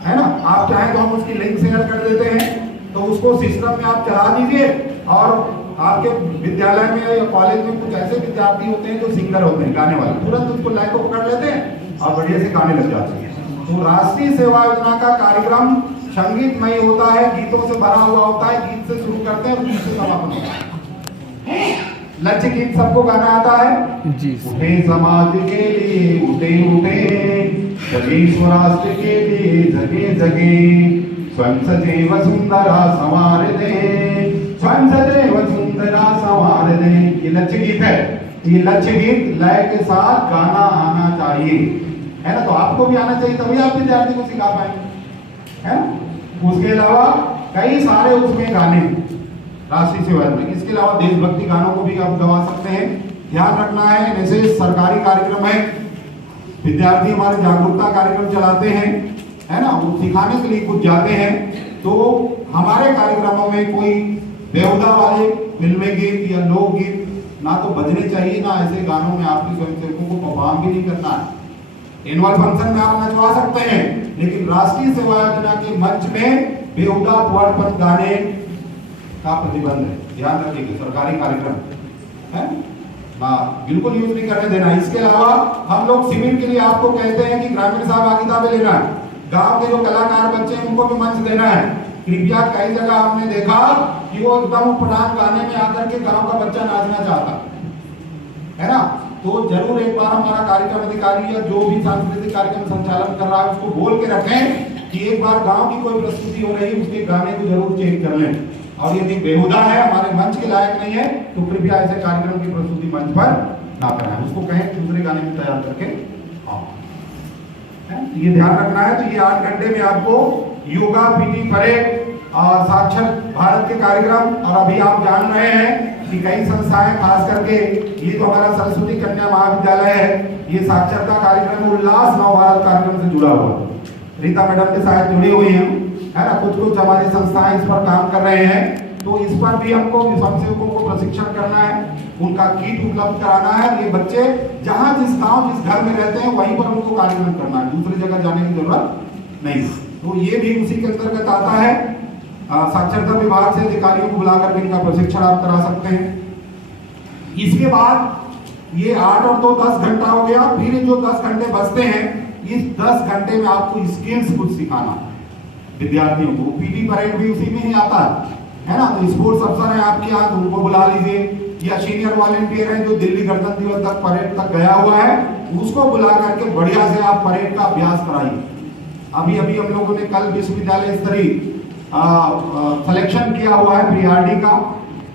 है ना। आप चाहें तो हम उसकी लिंक शेयर कर देते हैं, तो उसको सिस्टम में आप चला दीजिए। और आपके विद्यालय में या कॉलेज में कुछ ऐसे विद्यार्थी होते हैं जो सिंगर होते हैं, गाने वाले, तुरंत उसको लाइक को पकड़ लेते हैं और बढ़िया से गाने लग जाते हैं। तो राष्ट्रीय सेवा योजना का कार्यक्रम संगीतमय होता है, गीतों से भरा हुआ होता है। गीत से शुरू करते हैं और गीत से समापन होता है। लक्ष्य गीत सबको गाना आता है जी। उठे समाज के लिए उठे उठे, जगे स्वराष्ट्र के लिए जगे जगे, स्वयं सदैव सुंदरा संवार दे, स्वयं सदैव सुंदरा संवार दे। ये लक्ष्य गीत है। ये लक्ष्य गीत लय के साथ गाना आना चाहिए, है ना। तो आपको भी आना चाहिए, तभी आप विद्यार्थी को सिखा पाएंगे, है ना। उसके अलावा कई सारे उसमें गाने राष्ट्रीय सेवा योजना, इसके अलावा देशभक्ति गानों को भी आप गवा सकते हैं। ध्यान रखना है, जैसे सरकारी कार्यक्रम है, विद्यार्थी हमारे जागरूकता कार्यक्रम चलाते हैं, है ना, वो सिखाने के लिए कुछ जाते हैं, तो हमारे कार्यक्रमों में कोई बेहुदा वाले फिल्मी गीत या लोकगीत ना तो बजने चाहिए, ना ऐसे गानों में आपके स्वयंसेवकों को परफॉर्म भी नहीं करना है। एनुअल फंक्शन में आप नचवा सकते हैं, लेकिन राष्ट्रीय सेवा योजना के मंच में बेहुदा वर्ड गाने का प्रतिबंध है। ध्यान रखिएगा, सरकारी कार्यक्रम है बिल्कुल यूज नहीं करने देना। इसके अलावा हम लोग शिविर के लिए आपको कहते हैं कि ग्रामीण सहभागिता में लेना है, गांव के जो कलाकार बच्चे हैं उनको भी मंच देना है। कृपया कई जगह हमने देखा कि वो एकदम उपनाम गाने में आकर के गांव का बच्चा नाचना चाहता है ना। तो जरूर एक बार हमारा कार्यक्रम अधिकारी या जो भी सांस्कृतिक कार्यक्रम संचालन कर रहा है उसको बोल के रखें कि एक बार गांव की कोई प्रस्तुति हो रही है, उसके गाने को जरूर चेक कर लें। और यदि बेहुदा है, हमारे मंच के लायक नहीं है, तो कृपया ऐसे कार्यक्रम की प्रस्तुति मंच पर ना कराएं, उसको कहें दूसरे गाने में तैयार करके आओ। ये ध्यान रखना है। तो ये 8 घंटे में आपको योगा, पीटी परेड और साक्षर भारत के कार्यक्रम, और अभी आप जान रहे हैं कि कई संस्थाएं, खास करके ये तो हमारा सरस्वती कन्या महाविद्यालय है, ये साक्षरता कार्यक्रम उल्लास नव भारत कार्यक्रम से जुड़ा हुआ। रीता मैडम के साथ जुड़ी हुई है ना। कुछ हमारी संस्थाएं इस पर काम कर रहे हैं, तो इस पर भी हमको स्वयंसेवकों को प्रशिक्षण करना है, उनका किट उपलब्ध कराना है। ये बच्चे जहां जिस गांव जिस घर में रहते हैं वहीं पर उनको कार्यक्रम करना है, दूसरी जगह जाने की जरूरत नहीं। तो ये भी उसी के अंतर्गत आता है। साक्षरता विभाग से अधिकारियों को बुलाकर के इनका प्रशिक्षण आप करा सकते हैं। इसके बाद ये 8 और 2 10 घंटा हो गया। फिर जो 10 घंटे बचते हैं, इस 10 घंटे में आपको स्किल्स कुछ सिखाना विद्यार्थियों को। पीटी परेड भी उसी में ही आता है ना। तो स्पोर्ट्स अफसर है आपके यहाँ, तो उनको बुला लीजिए, या सीनियर वॉलंटियर है जो दिल्ली गणतंत्र दिवस तक परेड तक गया हुआ है, उसको बुला करके बढ़िया से आप परेड का अभ्यास कराइए। अभी हम लोगों ने कल विश्वविद्यालय स्तरीय सिलेक्शन किया हुआ है प्रीआरडी का।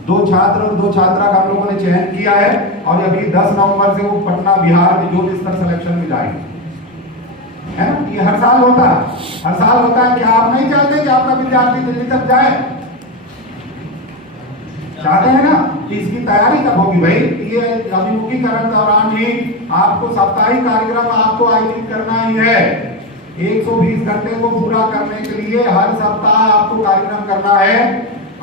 2 छात्र और 2 छात्रा का हम लोगों ने चयन किया है, और अभी 10 नवंबर से वो पटना बिहार में जो स्तर सिलेक्शन में जाएंगे, है ना। ये हर साल होता है, हर साल होता है। क्या आप नहीं चाहते कि आपका विद्यार्थी दिल्ली तक जाए? चाहते हैं ना। इसकी तैयारी कब होगी भाई? ये अभिमुखीकरण दौरान ही आपको साप्ताहिक कार्यक्रम आपको आयोजित करना ही है। 120 घंटे को पूरा करने के लिए हर सप्ताह आपको कार्यक्रम करना है,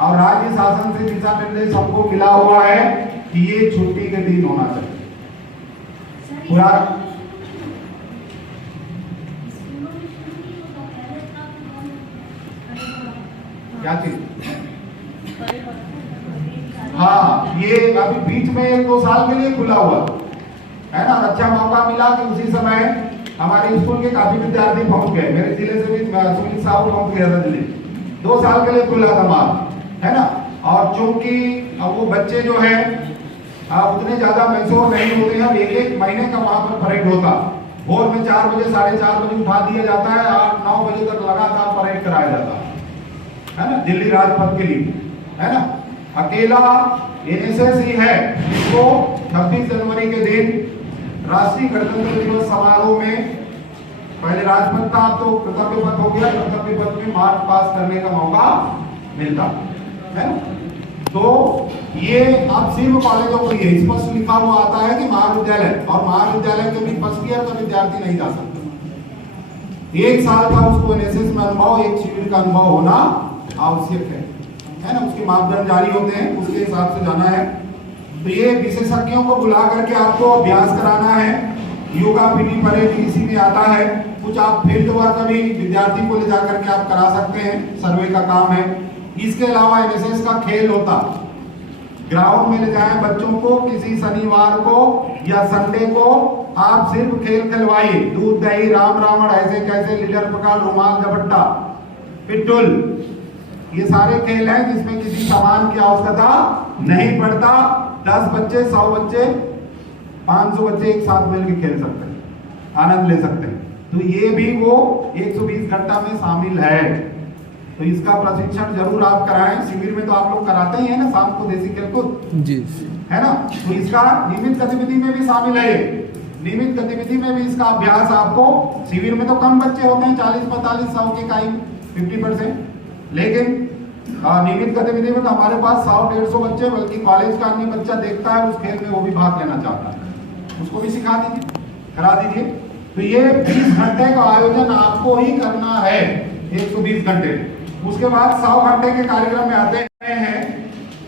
और राज्य शासन से दिशा निर्देश हमको मिला हुआ है कि ये छुट्टी के दिन होना चाहिए पूरा। क्या चीज? हाँ, ये अभी बीच में 1-2 साल के लिए खुला हुआ है ना। अच्छा मौका मिला कि उसी समय हमारे स्कूल के काफी विद्यार्थी पहुंच गए। मेरे जिले से भी सुनील साहब पहुंच गया था दिल्ली, 2 साल के लिए खुला था मार्ग, है ना। और चूंकि अब वो बच्चे जो है उतने ज्यादा मैच्योर नहीं होते हैं, 1-1 महीने का वहां पर परेड होता। भोर में 4 बजे 4:30 बजे उठा दिया जाता है, 8-9 बजे तक लगातार परेड कराया जाता है ना, दिल्ली राजपथ के लिए, है ना। अकेला एनएसएस ही है जिसको 26 जनवरी के दिन राष्ट्रीय गणतंत्र दिवस समारोह में, पहले राजपथ था, अब तो कर्तव्य पथ हो गया, कर्तव्य पथ में मार्च पास करने का मौका मिलता है। तो ये अब सिर्फ कॉलेजों को ये स्पष्ट लिखा हुआ आता है कि महाविद्यालय और महाविद्यालय के भी फर्स्ट ईयर का विद्यार्थी नहीं जा सकता। 1 साल का उसको एनएसएस में अनुभव, 1 शिविर का अनुभव होना आवश्यक है ना। उसके मापदंड जारी होते हैं, उसके हिसाब से जाना है। तो ये विशेषज्ञों को बुला करके आपको अभ्यास कराना है। योगा पीटी परेड इसी में आता है। कुछ आप फील्ड वर्क भी विद्यार्थी को ले जाकर के आप करा सकते हैं, सर्वे का काम है। इसके अलावा एनएसएस का खेल होता, ग्राउंड में ले जाएं बच्चों को, किसी शनिवार को या संडे को आप सिर्फ खेल खिलवाइए, दूध दही राम रावण ऐसे कैसे, लीडर पकड़, रुमाल झपट्टा, पिट्टुल, ये सारे खेल हैं जिसमें किसी सामान की आवश्यकता नहीं पड़ता। 10 बच्चे, 100 बच्चे, 500 बच्चे एक साथ मिलकर खेल सकते हैं, आनंद ले सकते हैं। तो ये भी वो 120 घंटा में शामिल है। तो इसका प्रशिक्षण जरूर आप कराएं। शिविर में तो आप लोग कराते ही है ना, शाम को देसी खेलकूद जी, है ना। तो इसका नियमित गतिविधि में भी शामिल है। नियमित गतिविधि में भी इसका अभ्यास आपको, शिविर में तो कम बच्चे होते हैं, 40-45 100 की इकाई 50%, लेकिन नियमित गतिविधि में तो हमारे पास 100-150 बच्चे, बल्कि कॉलेज का अन्य बच्चा देखता है उस खेल में, वो भी भाग लेना चाहता है, उसको भी सिखा दीजिए, करा दीजिए। तो ये 20 घंटे का आयोजन आपको ही करना है, 120 घंटे। उसके बाद 100 घंटे के कार्यक्रम में आते हैं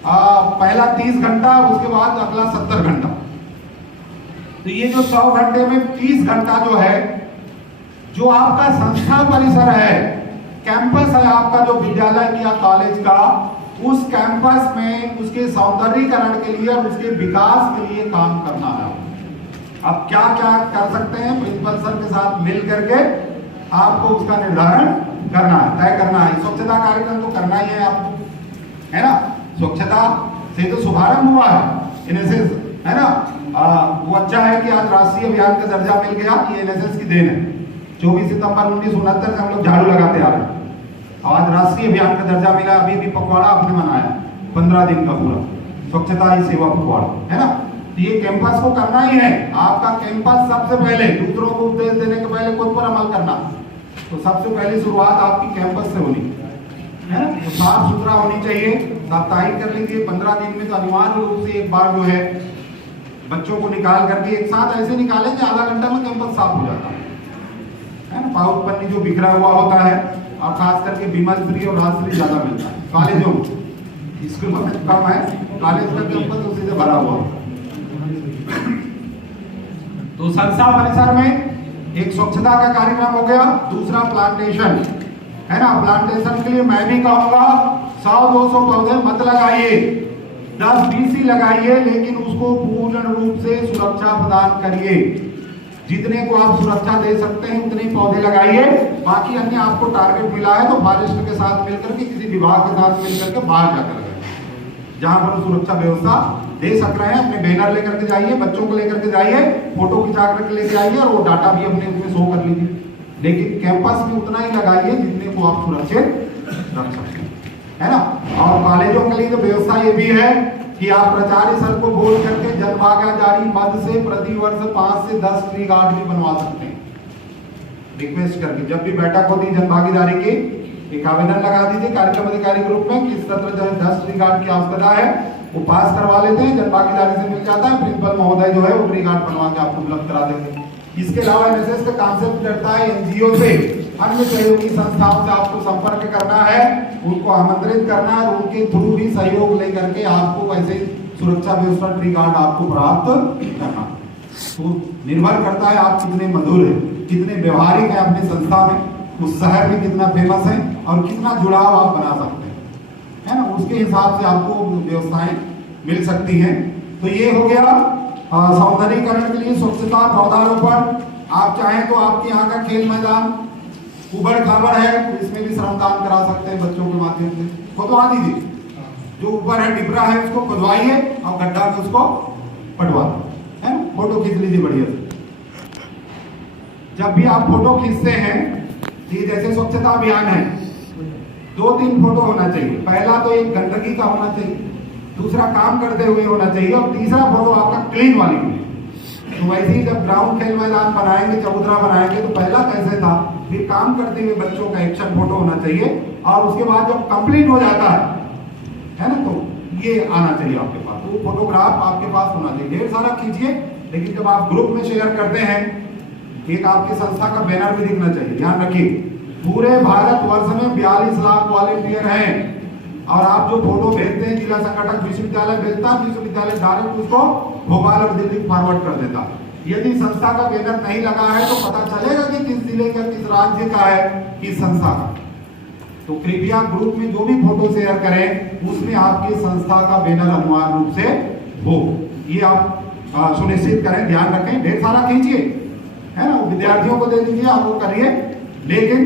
पहला 30 घंटा, उसके बाद अगला 70 घंटा। तो ये जो 100 घंटे में 30 घंटा जो है, जो आपका संस्था परिसर है, कैंपस है आपका जो विद्यालय या कॉलेज का, उस कैंपस में उसके सौंदर्यीकरण के लिए और उसके विकास के लिए काम करना है। अब क्या क्या कर सकते हैं, प्रिंसिपल सर के साथ मिल करके आपको उसका निर्धारण करना है, तय करना है। स्वच्छता कार्यक्रम तो करना ही है आपको, है ना। स्वच्छता से तो शुभारंभ हुआ है एनएसएस, है ना। वो अच्छा है कि आज राष्ट्रीय अभियान का दर्जा मिल गया, ये एनएसएस की देन है। 24 सितंबर 1969 से हम लोग झाड़ू लगाते आ रहे हैं, आज राष्ट्रीय अभियान का दर्जा मिला। अभी भी पखवाड़ा आपने मनाया 15 दिन का पूरा, स्वच्छता ही सेवा पखवाड़ा, है ना। तो ये कैंपस को करना ही है। आपका कैंपस सबसे पहले, दूसरों को उपदेश देने के पहले खुद पर अमल करना। तो सबसे पहली शुरुआत आपकी कैंपस से होनी है ना। तो साफ सुथरा होनी चाहिए, साप्ताहिक कर लीजिए। 15 दिन में तो अनिवार्य रूप से एक बार जो है बच्चों को निकाल करके, एक साथ ऐसे निकालें कि आधा घंटा में कैंपस साफ हो जाता है ना। पाउच पन्नी जो बिखरा हुआ होता है, और खास करके विमल फ्री और राजश्री ज्यादा मिलता है कॉलेजों में, स्कूल में कम है, कॉलेज का कैंपस उसी से भरा हुआ। तो संस्था परिसर में एक स्वच्छता का कार्यक्रम हो गया। दूसरा प्लांटेशन, है ना। प्लांटेशन के लिए मैं भी कहूंगा 100-200 पौधे मत लगाइए, 10-20 ही लगाइए, लेकिन उसको पूर्ण रूप से सुरक्षा प्रदान करिए। जितने को आप सुरक्षा दे सकते हैं उतने पौधे लगाइए। बाकी अन्य आपको टारगेट मिला है तो फॉरेस्ट के साथ मिलकर के, किसी विभाग के साथ मिलकर के बाहर जाकर लगाइए, जहां पर सुरक्षा व्यवस्था दे सक रहे हैं। अपने बैनर लेकर के जाइए, बच्चों को लेकर के जाइए, फोटो खिंचा करके लेके आइए, और वो डाटा भी अपने उसमें शो कर लीजिए। लेकिन कैंपस में उतना ही लगाइए जितने को आप सुरक्षित रख सकते हैं, है ना। और कॉलेजों के लिए तो व्यवस्था ये भी है कि आप प्राचार्य सर को बोल करके जनभागीदारी मद से प्रतिवर्ष 5 से 10 ट्री गार्ड भी बनवा सकते हैं, रिक्वेस्ट करके। जब भी बैठक होती है जनभागीदारी की, एक आवेदन लगा दीजिए कार्यक्रम अधिकारी ग्रुप में कि इस सत्र जो है 10 ट्री गार्ड की आवश्यकता है, वो पास करवा लेते हैं, जनभागीदारी से मिल जाता है। प्रिंसिपल महोदय जो है वो ट्री गार्ड बनवा के आपको उपलब्ध करा देंगे। इसके अलावा एनएसएस का कॉन्सेप्ट करता है एनजीओ से, अन्य सहयोगी संस्थाओं से आपको संपर्क करना है, उनको आमंत्रित करना है, उनके थ्रू भी सहयोग लेकर के आपको ऐसे सुरक्षा व्यवस्था ट्री गार्ड आपको प्राप्त करना। तो निर्भर करता है आप कितने मधुर है, कितने व्यवहारिक है अपनी संस्था में, उस शहर में कितना फेमस है और कितना जुड़ाव आप बना सकते हैं, है ना। उसके हिसाब से आपको व्यवस्थाएं मिल सकती हैं। तो ये हो गया सौंदर्यीकरण के लिए स्वच्छता, पौधारोपण। आप चाहें तो आपके यहाँ का खेल मैदान, उबड़ खाबड़ है तो इसमें भी श्रमदान करा सकते हैं बच्चों के माध्यम से। खुदवा दीजिए, जो ऊपर है डिबरा है उसको खुदवाइए और गड्ढा में उसको पटवा दो, है ना। फोटो खींच लीजिए बढ़िया से। जब भी आप फोटो खींचते हैं, ये जैसे स्वच्छता अभियान है, 2-3 फोटो होना चाहिए। पहला तो एक गंदगी का होना चाहिए, दूसरा काम करते हुए होना चाहिए, और तीसरा फोटो आपका क्लीन वाली होनी। तो वैसे ही जब ग्राउंड खेल मैदान बनाएंगे, चबूतरा बनाएंगे, तो पहला कैसे था, फिर काम करते हुए बच्चों का एक्शन फोटो होना चाहिए, और उसके बाद जब कंप्लीट हो जाता है ना, तो ये आना चाहिए आपके पास। तो फोटोग्राफ आपके पास होना चाहिए, ढेर सारा खींचिए, लेकिन जब आप ग्रुप में शेयर करते हैं, एक आपकी संस्था का बैनर भी दिखना चाहिए। ध्यान रखिए, पूरे भारत वर्ष में 42 लाख वॉलंटियर हैं, और आप जो फोटो भेजते हैं, जिला संगठक विश्वविद्यालय भेजता है, विश्वविद्यालय डायरेक्ट उसको भोपाल और दिल्ली फॉरवर्ड कर देता। यदि संस्था का बैनर नहीं लगा है तो पता चलेगा कि किस जिले का, किस राज्य का है, किस संस्था का। तो कृपया ग्रुप में जो भी फोटो शेयर करें, उसमें आपकी संस्था का बैनर अनिवार्य रूप से हो, ये आप सुनिश्चित करें, ध्यान रखें। ढेर सारा खींचिए, है ना, विद्यार्थियों को दे दीजिए, आप वो करिए, लेकिन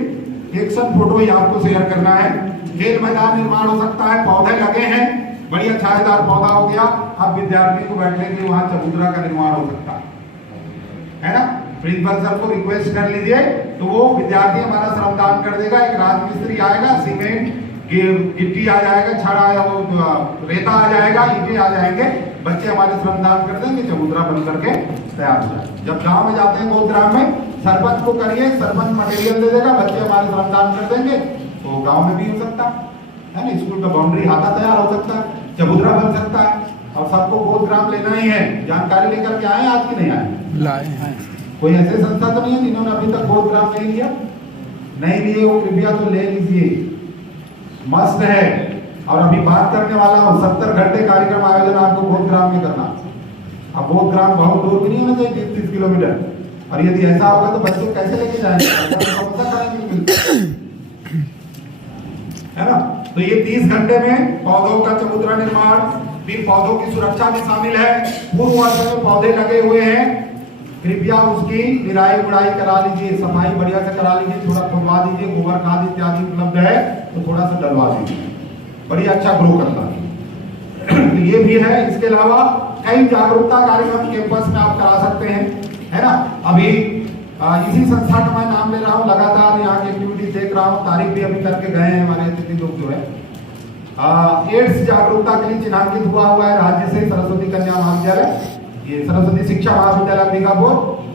एक्शन फोटो ही आपको शेयर करना है। खेल मैदान निर्माण हो सकता है, पौधे लगे हैं, बढ़िया छायादार पौधा हो गया, अब विद्यार्थियों को बैठने के लिए वहां चबूतरा का निर्माण हो सकता है ना। प्रिंसिपल सर को रिक्वेस्ट कर लीजिए, तो वो विद्यार्थी हमारा श्रमदान कर देगा। एक राजमिस्त्री आएगा, सीमेंट गिट्टी आ जाएगा, छड़ आया, वो रेता आ जाएगा, ईंटें आ जाएंगे, बच्चे हमारे श्रमदान कर देंगे, चबूतरा बन करके तैयार हो जाए। जब गांव में जाते हैं गोदग्राम में, सरपंच को करिए, सरपंच मटेरियल दे देगा, बच्चे हमारे श्रमदान कर देंगे, तो गांव में भी हो सकता है ना। स्कूल का बाउंड्री हाथा तैयार हो सकता है, चबूतरा बन सकता है, और सबको गोदग्राम लेना ही है। जानकारी लेकर के आए आज की नहीं आए? लाए हैं। कोई ऐसे संस्था तो नहीं है जिन्होंने अभी तक गोदग्राम नहीं लिया? नहीं लिए वो कृपया तो ले लीजिए, मस्त है। और अभी बात करने वाला हूँ, 70 घंटे कार्यक्रम आयोजन आपको गोदग्राम में करना। अब गोदग्राम बहुत दूर भी नहीं होना चाहिए, 30-30 किलोमीटर। और यदि ऐसा होगा तो बच्चे कैसे लेके जाएंगे, है ना। तो ये 30 घंटे में पौधों का चबूतरा निर्माण, फिर पौधों की सुरक्षा भी शामिल है। पूर्व वर्ष में पौधे लगे हुए हैं, कृपया उसकी निराई गुड़ाई करा लीजिए, सफाई बढ़िया से करा लीजिए, थोड़ा खुदवा दीजिए, गोबर खाद इत्यादि उपलब्ध है तो थोड़ा सा डलवा दीजिए, बढ़िया अच्छा ग्रो करता है। तो ये भी है। इसके अलावा कई जागरूकता कार्यक्रम कैंपस में आप करा सकते हैं, है ना। अभी इसी संस्था का मैं नाम ले रहा हूँ, लगातार यहाँ की एक्टिविटी देख रहा हूँ, तारीख भी अभी करके गए हैं हमारे अतिथि लोग जो है। एड्स जागरूकता के लिए चिन्हांकित हुआ है राज्य से सरस्वती कन्या महाविद्यालय, ये सरस्वती शिक्षा महाविद्यालय अंबिकापुर,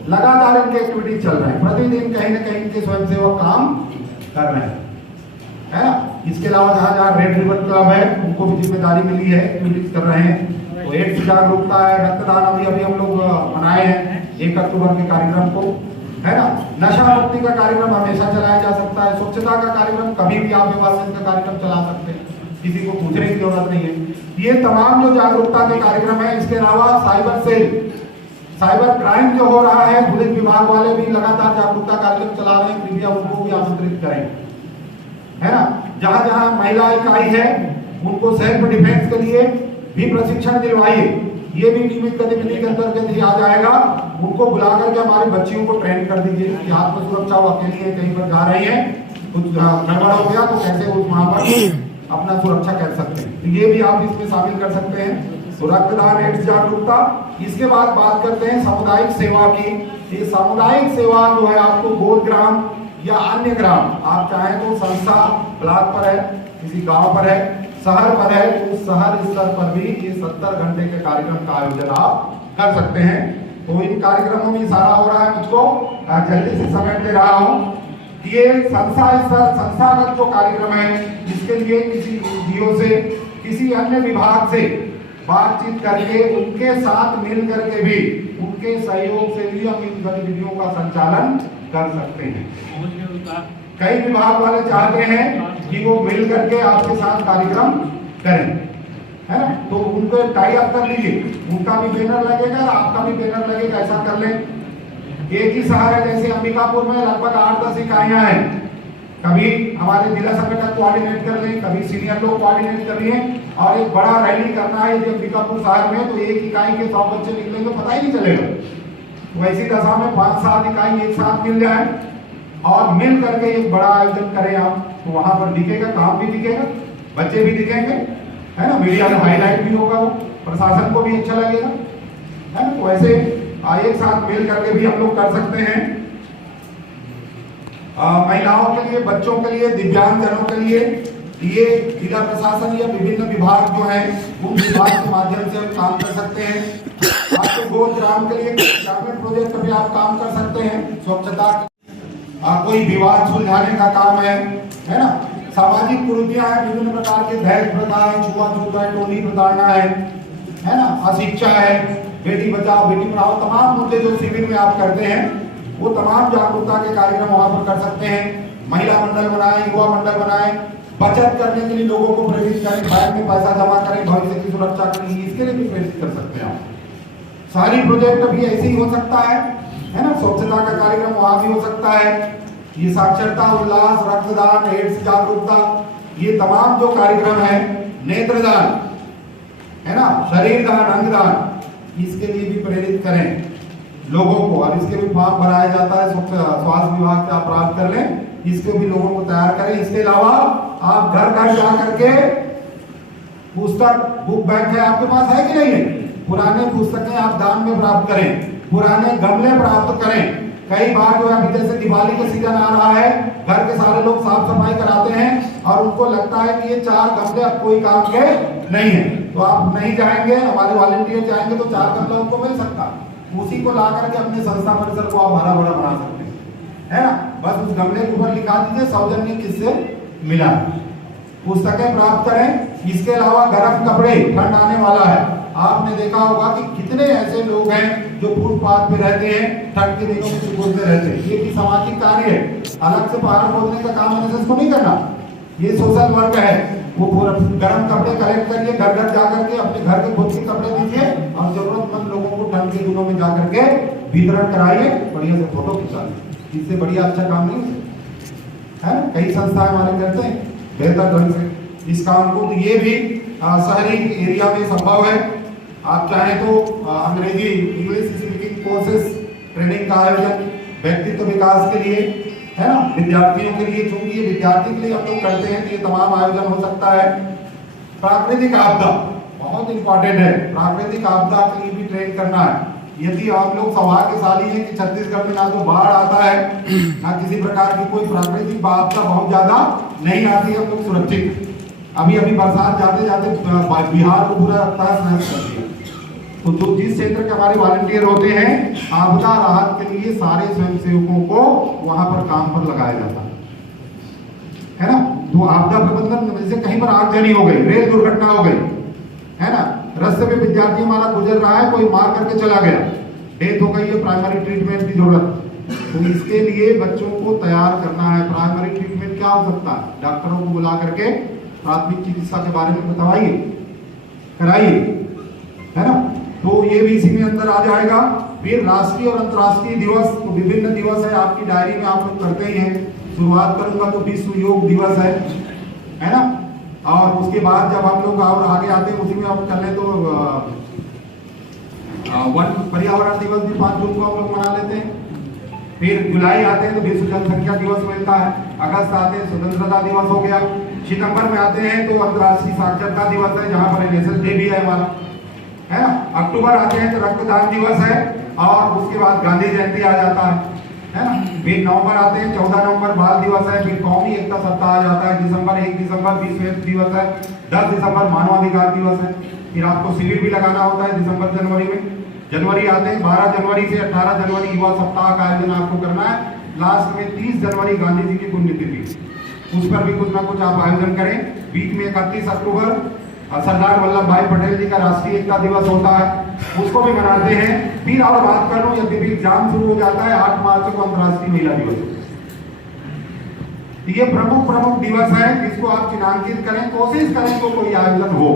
लगातार इनके एक्टिविटी चल रहे हैं, प्रतिदिन कहीं न कहीं इनके स्वयंसेवक काम कर रहे हैं, है ना। इसके अलावा जहाँ जहाँ रेड रिबन क्लब है, उनको भी जिम्मेदारी मिली है, एक्टिविटीज कर रहे हैं। तो एड्स जागरूकता है, रक्तदान अभी हम लोग मनाए हैं 1 अक्टूबर के कार्यक्रम को, है ना। नशा मुक्ति का कार्यक्रम हमेशा चलाया जा सकता है, स्वच्छता का कार्यक्रम कभी भी आप विवासन का कार्यक्रम चला सकते हैं, किसी को पूछने की जरूरत नहीं है। ये तमाम जो जागरूकता के कार्यक्रम है। इसके अलावा साइबर सेल, साइबर क्राइम जो हो रहा है, पुलिस विभाग वाले भी लगातार जागरूकता कार्यक्रम चला रहे हैं, कृपया उनको भी आमंत्रित करें, है ना। जहां जहां महिला इकाई है, उनको सेल्फ डिफेंस के लिए भी प्रशिक्षण दिलवाइए। ये भी नियमित गतिविधि के अंतर्गत ही आ जाएगा। उनको बुला करके हमारे बच्चियों को ट्रेन कर दीजिए कि आत्म सुरक्षा वो अकेली है, कहीं पर जा रही है, कुछ गड़बड़ हो गया तो कैसे उस वहां पर अपना सुरक्षा कर सकते हैं। तो ये भी आप इसमें शामिल कर सकते हैं। तो रक्तदान, एड्स जागरूकता। इसके बाद बात करते हैं सामुदायिक सेवा की। ये सामुदायिक सेवा जो है आपको गोदग्राम या अन्य ग्राम, आप चाहें तो संस्था ब्लॉक पर है, किसी गांव पर है, शहर पर है, तो शहर स्तर पर भी ये 70 घंटे के कार्यक्रम का आयोजन आप कर सकते हैं। तो इन कार्यक्रमों में इशारा हो रहा है, मुझको जल्दी से समेट दे रहा हूँ। ये संस्था स्तर, संस्थागत जो कार्यक्रम है, इसके लिए किसी एनजीओ से, किसी अन्य विभाग से बातचीत करके उनके साथ मिल करके भी, उनके सहयोग से भी हम इन गतिविधियों का संचालन कर सकते हैं। कई विभाग वाले चाहते हैं कि वो मिल करके आपके साथ कार्यक्रम करें, है ना। तो उनको टाई अप कर लीजिए, उनका भी बैनर लगेगा, आपका भी बैनर लगेगा, ऐसा कर लें। एक ही शहर है, जैसे अंबिकापुर में लगभग 8-10 इकाइयां हैं, कभी हमारे जिला संगठन कोऑर्डिनेट कर लें, कभी सीनियर लोग कोऑर्डिनेट कर लें, और एक बड़ा रैली करना है अंबिकापुर शहर में, तो एक इकाई के 100 बच्चे निकलेंगे, पता ही नहीं चलेगा। वैसी दशा में 5-7 इकाई एक साथ मिल जाए और मिल करके एक बड़ा आयोजन करें आप, तो वहां पर दिखेगा, काम भी दिखेगा, बच्चे भी दिखेंगे, है ना, मीडिया में हाईलाइट भी होगा, वो प्रशासन को भी अच्छा लगेगा, है ना। तो ऐसे एक साथ मिल करके भी हम लोग कर सकते हैं। महिलाओं के लिए, बच्चों के लिए, दिव्यांगजनों के लिए ये जिला प्रशासन या विभिन्न विभाग जो है उन विभाग के माध्यम से हम काम कर सकते हैं। आपके गोद ग्राम के लिए ग्रामीण प्रोजेक्ट भी आप काम कर सकते हैं, स्वच्छता, कोई विवाद सुलझाने का काम है ना। सामाजिक कुरीतियां हैं, विभिन्न प्रकार के दहेज प्रथा है, छुआछूत है, टोली प्रताड़ना है ना, अशिक्षा है, बेटी बचाओ बेटी पढ़ाओ, तमाम मुद्दे जो शिविर में आप करते हैं वो तमाम जागरूकता के कार्यक्रम वहां पर कर सकते हैं। महिला मंडल बनाए, युवा मंडल बनाए, बचत करने के लिए लोगों को प्रेरित करें, बैंक में पैसा जमा करें, भविष्य की सुरक्षा के लिए, इसके लिए भी प्रेरित कर सकते हैं आप। सारी प्रोजेक्ट भी ऐसे ही हो सकता है ना। स्वच्छता का कार्यक्रम वहां भी हो सकता है। ये साक्षरता, उल्लास, रक्तदान, एड्स जागरूकता, ये तमाम जो कार्यक्रम है, नेत्रदान है ना, शरीर दान, अंगदान, इसके लिए भी प्रेरित करें लोगों को। और इसके भी फॉर्म भराया जाता है, स्वास्थ्य विभाग से आप प्राप्त कर लें, इसके भी लोगों को तैयार करें। इसके अलावा आप घर घर जा करके पुस्तक, बुक बैंक है आपके पास, है कि नहीं है, पुराने पुस्तकें आप दान में प्राप्त करें, पुराने गमले प्राप्त करें। कई बार जो है अभी जैसे दिवाली का सीजन आ रहा है, घर के सारे लोग साफ सफाई कराते हैं और उनको लगता है कि ये 4 गमले अब कोई काम के नहीं है, तो आप नहीं जाएंगे, हमारे वॉलंटियर जाएंगे तो 4 गमले उनको मिल सकता, उसी को ला करके अपने संस्था परिसर को आप हरा भरा बना सकते हैं, है ना। बस उस गमले के ऊपर लिखा दीजिए सौजन्य किससे मिला। पुस्तकें प्राप्त करें। इसके अलावा गर्म कपड़े, ठंड आने वाला है, आपने देखा होगा कि कितने ऐसे लोग हैं जो फुटपाथ पे रहते हैं, ठंड के दिनों में सिकुड़ते रहते हैं। ये भी सामाजिक कार्य है, अलग से पहाड़ खोदने का काम एनएसएस को नहीं करना, ये सोशल वर्क है। वो पूरा गर्म कपड़े कलेक्ट करिए, घर घर जाकर के अपने घर के खुद के कपड़े दीजिए और जरूरतमंद लोगों को ठंड के दिनों में जाकर के वितरण कराइए, बढ़िया से फोटो खिंचाइए। इससे बढ़िया अच्छा काम नहीं है ना। कई संस्थाएं हमारे करते हैं बेहतर ढंग से इस काम को। तो ये भी शहरी एरिया में संभव है। आप चाहें तो अंग्रेजी, इंग्लिश स्पीकिंग कोर्सेज ट्रेनिंग का आयोजन व्यक्तित्व विकास के लिए, है ना, विद्यार्थियों के लिए, चूंकि ये विद्यार्थी के लिए हम लोग करते हैं तो ये तमाम आयोजन हो सकता है। प्राकृतिक आपदा बहुत इंपॉर्टेंट है, प्राकृतिक आपदा के लिए भी ट्रेन करना है। यदि आप लोग सौभाग्यशाली हैं कि छत्तीसगढ़ में ना तो बाढ़ आता है, ना किसी प्रकार की कोई प्राकृतिक आपदा बहुत ज्यादा नहीं आती है, हम लोग सुरक्षित। अभी बरसात जाते जाते बिहार को पूरा तहस नहस कर दिया। तो जो जिस क्षेत्र के हमारे वॉलंटियर होते हैं, आपदा राहत के लिए सारे स्वयंसेवकों को वहां पर काम पर लगाया जाता है ना। तो आपदा प्रबंधन, जैसे कहीं पर आगजनी हो गई, रेल दुर्घटना हो गई, है ना, रास्ते में विद्यार्थी हमारा गुजर रहा है, कोई मार करके चला गया, डेथ हो गई है, प्राइमरी ट्रीटमेंट की जरूरत, तो इसके लिए बच्चों को तैयार करना है। प्राइमरी ट्रीटमेंट क्या हो सकता है, डॉक्टरों को बुला करके प्राथमिक चिकित्सा के बारे में बताइए, कराइए, है ना। तो ये भी इसी में अंदर आ जाएगा। फिर राष्ट्रीय और अंतर्राष्ट्रीय दिवस, तो विभिन्न दिवस है, आपकी डायरी में आप लोग करते ही हैं। शुरुआत करूंगा तो विश्व योग दिवस है ना। और उसके बाद जब हम लोग और आगे आते हैं उसी में हम कर लें तो वन पर्यावरण दिवस भी 5 जून को हम लोग मना लेते हैं। फिर जुलाई आते हैं तो विश्व जनसंख्या दिवस मिलता है। अगस्त आते हैं स्वतंत्रता दिवस हो गया। सितंबर में आते हैं तो अंतर्राष्ट्रीय साक्षरता दिवस है, जहाँ पर नेशनल डे भी है हमारा, है ना। अक्टूबर आते हैं तो रक्तदान दिवस है और उसके बाद गांधी जयंती आ जाता है ना। फिर नवंबर आते हैं, 14 नवंबर बाल दिवस है। फिर कौमी एकता सप्ताह आ जाता है। दिसंबर 1 दिसंबर विश्व एड्स दिवस है। 10 दिसंबर मानवाधिकार दिवस है। फिर आपको शिविर भी लगाना होता है दिसंबर जनवरी में। जनवरी आते हैं, 12 जनवरी से 18 जनवरी युवा सप्ताह का आयोजन आपको करना है। लास्ट में 30 जनवरी गांधी जी की पुण्यतिथि, उस पर भी कुछ ना कुछ आप आयोजन करें। बीच में 31 अक्टूबर सरदार वल्लभ भाई पटेल जी का राष्ट्रीय एकता दिवस होता है, उसको भी मनाते हैं। फिर और बात कर लूं, यदि भी एग्जाम शुरू हो जाता है 8 मार्च को अंतर्राष्ट्रीय महिला दिवस। ये प्रमुख दिवस है, जिसको आप चिन्हांकित करें, कोशिश करें तो कोई आयोजन हो।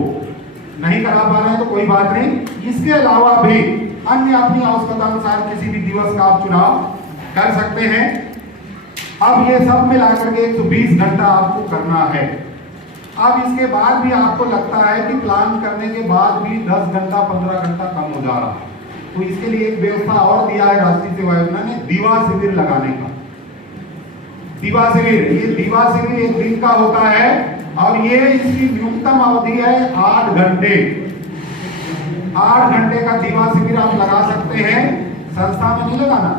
नहीं करा पा रहे हैं तो कोई बात नहीं। इसके अलावा भी अन्य अपनी आवश्यकता अनुसार किसी भी दिवस का आप चुनाव कर सकते हैं। अब ये सब मिलाकर के 120 घंटा आपको करना है। अब इसके बाद भी आपको लगता है कि प्लान करने के बाद भी 10 घंटा 15 घंटा कम हो जा रहा है, तो इसके लिए एक व्यवस्था और दिया है राष्ट्रीय सेवा योजना ने, दीवा शिविर लगाने का। दिवा शिविर, ये दिवा शिविर 1 दिन का होता है और ये इसकी न्यूनतम अवधि है 8 घंटे। 8 घंटे का दिवा शिविर आप लगा सकते हैं। संस्था में नहीं लगाना,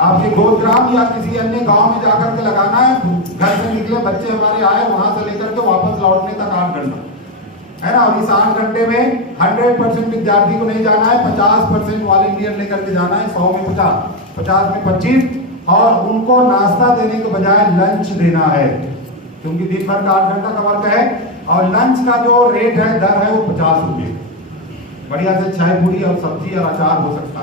आपके गोदग्राम या किसी अन्य गांव में जाकर के लगाना है। घर से निकले बच्चे हमारे आए, वहां से लेकर के वापस लौटने तक 8 घंटा है ना। और इस 8 घंटे में 100% विद्यार्थी को नहीं जाना है, 50% वॉलंटियर लेकर के जाना है। 100 में 50, 50 में 25, और उनको नाश्ता देने के बजाय लंच देना है, क्योंकि दिन भर का 8 घंटा का वर्क है। और लंच का जो रेट है, दर है, वो 50 रुपये। बढ़िया से चाय पूरी और सब्जी और अचार हो सकता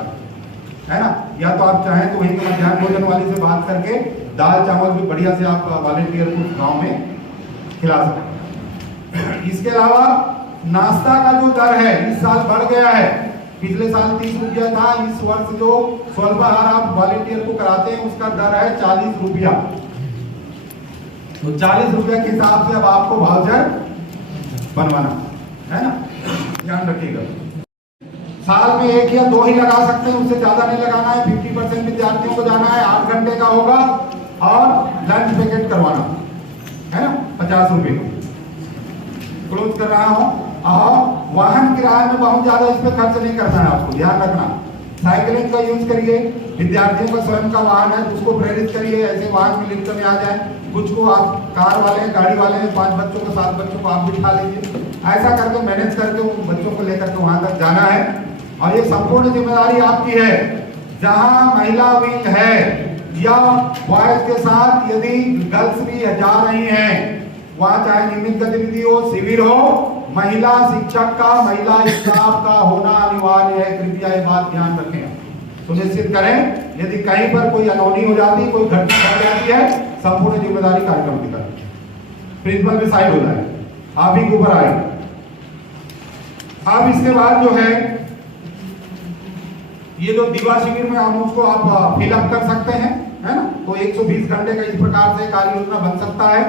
है ना। या तो आप चाहें तो वहीं मध्याह्न भोजन वाली से बात करके दाल चावल भी बढ़िया से आप वॉलंटियर को गांव में खिला सकते हैं। इसके अलावा नाश्ता का जो दर है इस साल बढ़ गया है। पिछले साल 30 रुपया था, इस वर्ष जो स्वल्पाहार आप वॉलंटियर को कराते हैं उसका दर है 40 रुपया। तो 40 रुपया के हिसाब से अब आपको वाउचर बनवाना है ना, ध्यान रखिएगा। साल में 1 या 2 ही लगा सकते हैं, उससे ज्यादा नहीं लगाना है। 50% विद्यार्थियों को जाना है, 8 घंटे का होगा और लंच पैकेट करवाना है ना, 50 रुपए क्लोज कर रहा हूं। और वाहन किराए में बहुत ज्यादा इस पे खर्च नहीं करना है, आपको ध्यान रखना। साइकिलिंग का यूज करिए, विद्यार्थियों का स्वयं का वाहन है उसको प्रेरित करिए, ऐसे वाहन में लिफ्ट में आ जाए। कुछ को आप कार वाले गाड़ी वाले 5 बच्चों को 7 बच्चों को आप बिठा लीजिए, ऐसा करके मैनेज करके उन बच्चों को लेकर के वहां तक जाना है। और ये संपूर्ण जिम्मेदारी आपकी है। जहां महिला विंग है या बॉयज के साथ यदि गर्ल्स भी जा रही हैं, वहां चाहे नियमित गतिविधि हो, शिविर हो, महिला शिक्षक का, महिला स्टाफ का होना अनिवार्य है। कृपया ये बात ध्यान रखें, सुनिश्चित करें। यदि कहीं पर कोई अनहोनी हो जाती, कोई घटना घट जाती है, संपूर्ण जिम्मेदारी कार्यक्रम की तरफ प्रिंसिपल भी साइड हो जाए, आप ही के ऊपर आए। अब इसके बाद जो है ये जो दिवा शिविर में हम उसको आप फिलअप कर सकते हैं, है ना। तो 120 घंटे का इस प्रकार से कार्य योजना बन सकता है।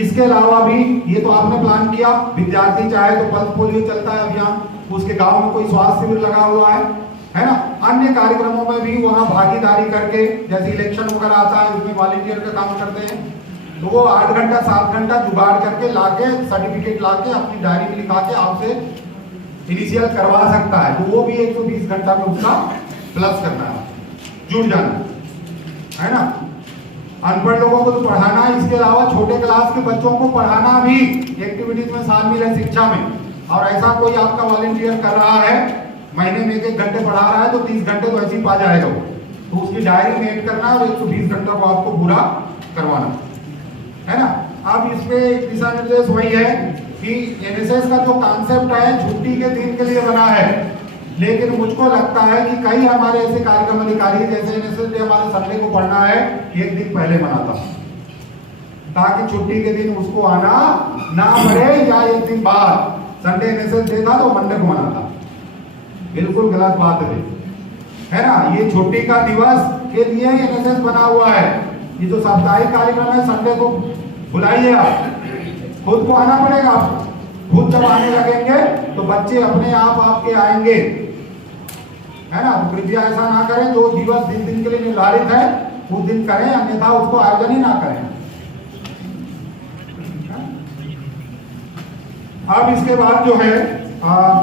इसके अलावा भी ये तो आपने प्लान किया, विद्यार्थी चाहे तो पल्स पोलियो चलता है अभियान, उसके गांव में कोई स्वास्थ्य शिविर लगा हुआ है ना। अन्य कार्यक्रमों में भी वहां भागीदारी करके, जैसे इलेक्शन वगैरह आता है उसमें वॉलंटियर का काम करते हैं, तो वो 8 घंटा 7 घंटा जुगाड़ करके लाके सर्टिफिकेट लाके अपनी डायरी में लिखा के आपसे इनिशियल करवा सकता है। तो वो भी 120 घंटा में उसका प्लस करना है, जुड़ जाना है ना। अनपढ़ लोगों को तो पढ़ाना है, इसके अलावा छोटे क्लास के बच्चों को पढ़ाना भी एक्टिविटीज में शामिल है शिक्षा में। और ऐसा कोई आपका वॉलंटियर कर रहा है, महीने में 1 घंटे पढ़ा रहा है, तो 30 घंटे तो ऐसे ही पा जाएगा वो। तो उसकी डायरी में ऐड करना है और 120 घंटा को आपको पूरा करवाना है ना। अब इसमें दिशा निर्देश वही है कि एनएसएस का जो कॉन्सेप्ट है छुट्टी के दिन के लिए बना है, लेकिन मुझको लगता है कि कई हमारे ऐसे कार्यक्रम अधिकारी, जैसे एनएसएस डे हमारे संडे को पढ़ना है, 1 दिन पहले मनाता, ताकि छुट्टी के दिन उसको आना ना पड़े, या 1 दिन बाद। संडे एनएसएस डे था तो मंडे को मनाता, बिल्कुल गलत बात है ना। ये छुट्टी का दिवस के लिए एनएसएस बना हुआ है। ये जो साप्ताहिक कार्यक्रम है, संडे को बुलाइए, आप खुद को आना पड़ेगा। खुद जब आने लगेंगे तो बच्चे अपने आप आपके आएंगे, है ना। तो कृपया ऐसा ना करें, जो दिवस जिस दिन के लिए निर्धारित है उस दिन करें, अन्यथा उसको आयोजन ही ना करें। अब इसके बाद जो है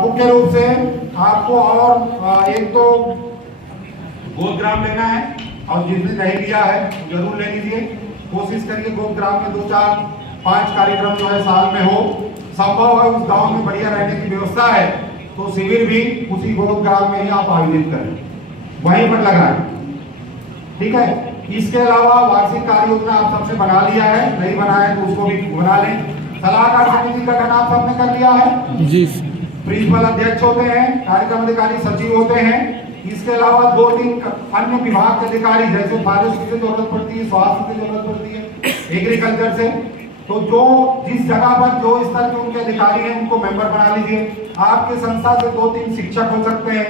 मुख्य रूप से आपको और एक तो गोदग्राम लेना है, और जिसने नहीं लिया है जरूर ले लीजिए। कोशिश करिए गोदग्राम में 2, 4, 5 कार्यक्रम जो है साल में हो। संभव है उस गांव में बढ़िया रहने की व्यवस्था है तो शिविर भी उसी गोदग्राम में ही आप आयोजित करें, वहीं पर लगाएं, ठीक है। इसके अलावा वार्षिक कार्य योजना आप सबसे बना लिया है, नहीं बनाया तो उसको भी बना लें। सलाहकार समिति का गठन आप सबने कर लिया है जी। प्रिंसिपल अध्यक्ष होते हैं, कार्यक्रम अधिकारी सचिव होते हैं। इसके अलावा 2-3 अन्य विभाग के अधिकारी, जैसे फॉरेस्ट की जरूरत पड़ती है, स्वास्थ्य की जरूरत पड़ती है, एग्रीकल्चर से, तो जो जिस जगह पर जो स्तर के उनके अधिकारी हैं उनको मेंबर बना लीजिए। आपके संस्था से 2-3 शिक्षक हो सकते हैं,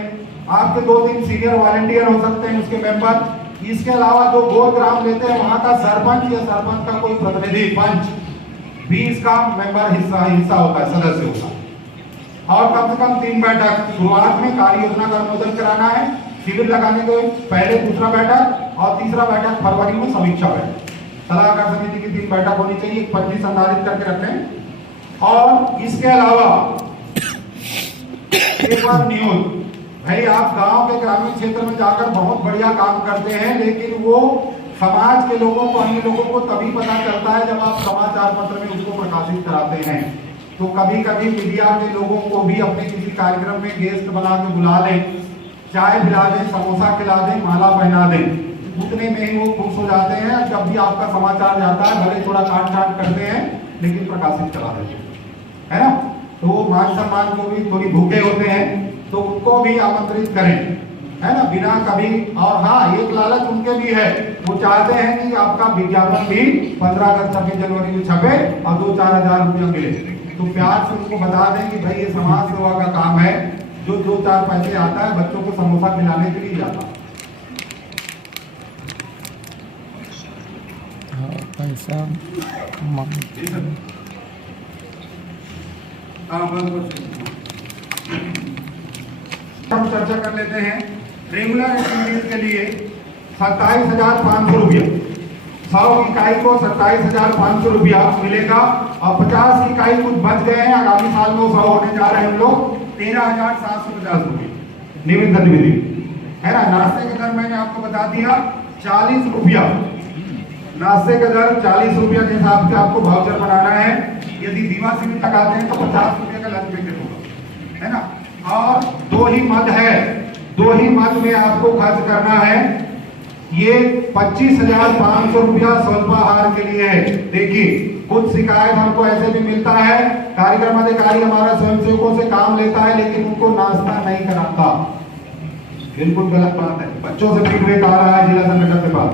आपके 2-3 सीनियर वॉलंटियर हो सकते हैं उसके मेंबर। इसके अलावा जो गोदग्राम लेते हैं वहां का सरपंच या सरपंच का कोई प्रतिनिधि, पंच भी इसका मेंबर हिस्सा होता है, सदस्य होता है। और कम से कम 3 बैठक शुरुआत में कार्य योजना का अनुमोदन कराना है। शिविर लगाने के पहले दूसरा बैठक और तीसरा बैठक फरवरी में समीक्षा बैठक, सलाहकार समिति की 3 बैठक होनी चाहिए, 25 संधारित करके रखें। और इसके अलावा एक बार न्यूज, भाई आप गांव के ग्रामीण क्षेत्र में जाकर बहुत बढ़िया काम करते हैं, लेकिन वो समाज के लोगों को, अन्य लोगों को तभी पता चलता है जब आप समाचार पत्र में उसको प्रकाशित कराते हैं। तो कभी कभी मीडिया के लोगों को भी अपने किसी कार्यक्रम में गेस्ट बना के बुला लें, चाय पिला दें, समोसा खिला दें, माला पहना दें, उतने में ही वो खुश हो जाते हैं। जब भी आपका समाचार जाता है, भले थोड़ा काट काट करते हैं लेकिन प्रकाशित करा देते हैं, है ना। तो वो मान सम्मान को भी थोड़ी भूखे होते हैं, तो उनको भी आमंत्रित करें, है ना, बिना कभी। और हाँ, एक लालच उनके भी है, वो चाहते हैं कि आपका विज्ञापन भी 15 अगस्त 26 जनवरी में छपे और 2-4 हजार रुपया मिले। तो प्यार से उनको बता दें कि भाई ये समाज सेवा का काम है, जो 2-4 पैसे आता है बच्चों को समोसा खिलाने के लिए जाता है। पैसा हम चर्चा कर लेते हैं। रेगुलर एक्टिविटीज के लिए 27,500 रुपया, 100 इकाई को 27,500 रुपया मिलेगा। और 50 इकाई कुछ बच गए हैं, आगामी साल में 100 होने जा रहे हैं हम लोग, 13,750 रुपये नियमित गतिविधि, है ना। नाश्ते का दर मैंने आपको बता दिया 40 रुपया, नाश्ते का दर 40 रुपया के हिसाब से आपको वाउचर बनाना है। यदि दीवा से भी लगाते हैं तो 50 रुपये का लंच पैकेट होगा, है ना। और 2 ही मद है, 2 ही मद में आपको खर्च करना है। ये 25,500 रुपया स्वल्पाहार के लिए है। देखिए, कुछ शिकायत हमको ऐसे भी मिलता है, कार्यक्रम अधिकारी हमारा स्वयंसेवकों से काम लेता है लेकिन उनको नाश्ता नहीं कराता। बिल्कुल गलत बात है। बच्चों से फीडबैक आ रहा है जिला संगठन के पास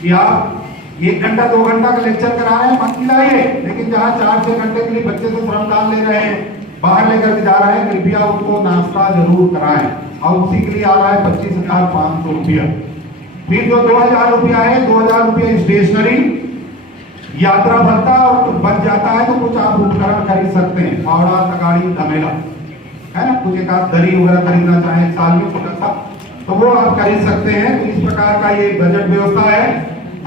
कि आप 1 घंटा 2 घंटा का लेक्चर करा रहे हैं, मत खिलाइए, लेकिन जहाँ 4-6 घंटे के लिए बच्चे से श्रमदान ले रहे हैं, बाहर लेकर के जा रहे हैं, कृपया उनको नाश्ता जरूर कराएं। और उसी के लिए आ रहा है 25,500 रुपया। फिर जो 2,000 रुपया है, 2,000 रुपया स्टेशनरी यात्रा भत्ता, और कुछ बच जाता है तो कुछ आप उपकरण खरीद सकते हैं, फावड़ा, तगाड़ी, धमेला, है ना। कुछ एक आध दरी वगैरह खरीदना चाहें साल में छोटा सा, तो वो आप खरीद सकते हैं। तो इस प्रकार का ये बजट व्यवस्था है।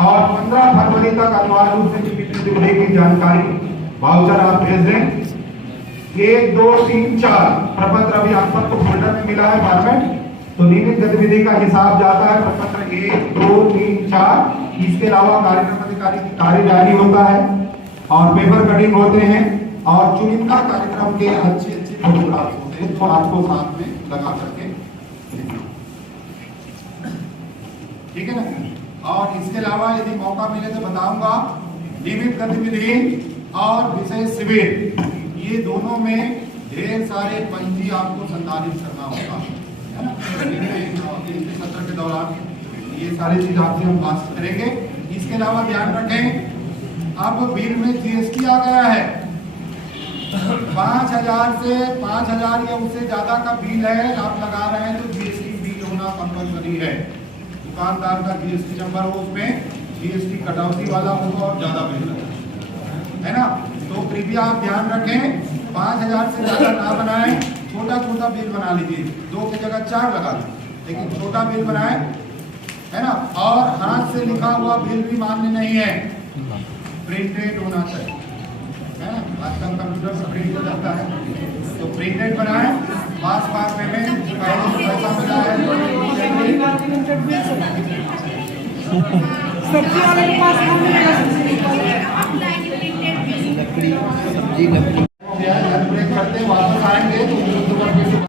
और 15 फरवरी तक अनिवार्य रूप से गतिविधि की जानकारी वाउचर आप भेज दें। 1, 2, 3, 4 प्रपत्र अभी आप सबको फोल्डर में मिला है फॉर्मेट, तो नियमित गतिविधि का हिसाब जाता है प्रपत्र 1, 2, 3, 4। इसके अलावा कार्यक्रम अधिकारी की कार्यजारी होता है और पेपर कटिंग होते हैं और चुनिंदा कार्यक्रम के अच्छे फोटोग्राफ होते हैं, तो आपको साथ में लगा करके, ठीक है ना। और इसके अलावा यदि मौका मिले तो बताऊंगा, नियमित गतिविधि और विशेष शिविर, ये दोनों में ढेर सारे पंजी आपको संचालित करना होगा, है ना। सत्र के दौरान ये सारी चीज आपसे हम बात करेंगे। इसके अलावा ध्यान रखें, अब बिल में जीएसटी आ गया है। 5,000 से 5,000 या उससे ज्यादा का बिल है आप लगा रहे हैं तो जीएसटी बिल होना कंपलसरी है। दुकानदार का जीएसटी नंबर हो, उसमें जीएसटी कटौती वाला होगा और ज्यादा बिल है ना। तो कृपया आप ध्यान रखें, 5,000 से ज्यादा ना बनाएं, छोटा छोटा बिल बना लीजिए, 2 की जगह 4 लगा दें, लेकिन छोटा बिल बनाएं, है ना। और हाथ से लिखा हुआ बिल भी मान्य नहीं है, प्रिंटेड होना चाहिए, है ना। आजकल कंप्यूटर से प्रिंट हो जाता है, तो प्रिंटेड बनाएं। पास में पैसा मिला है, सब्जी वाले के पास हम मिलेगा, लकड़ी, सब्जी, लकड़ी।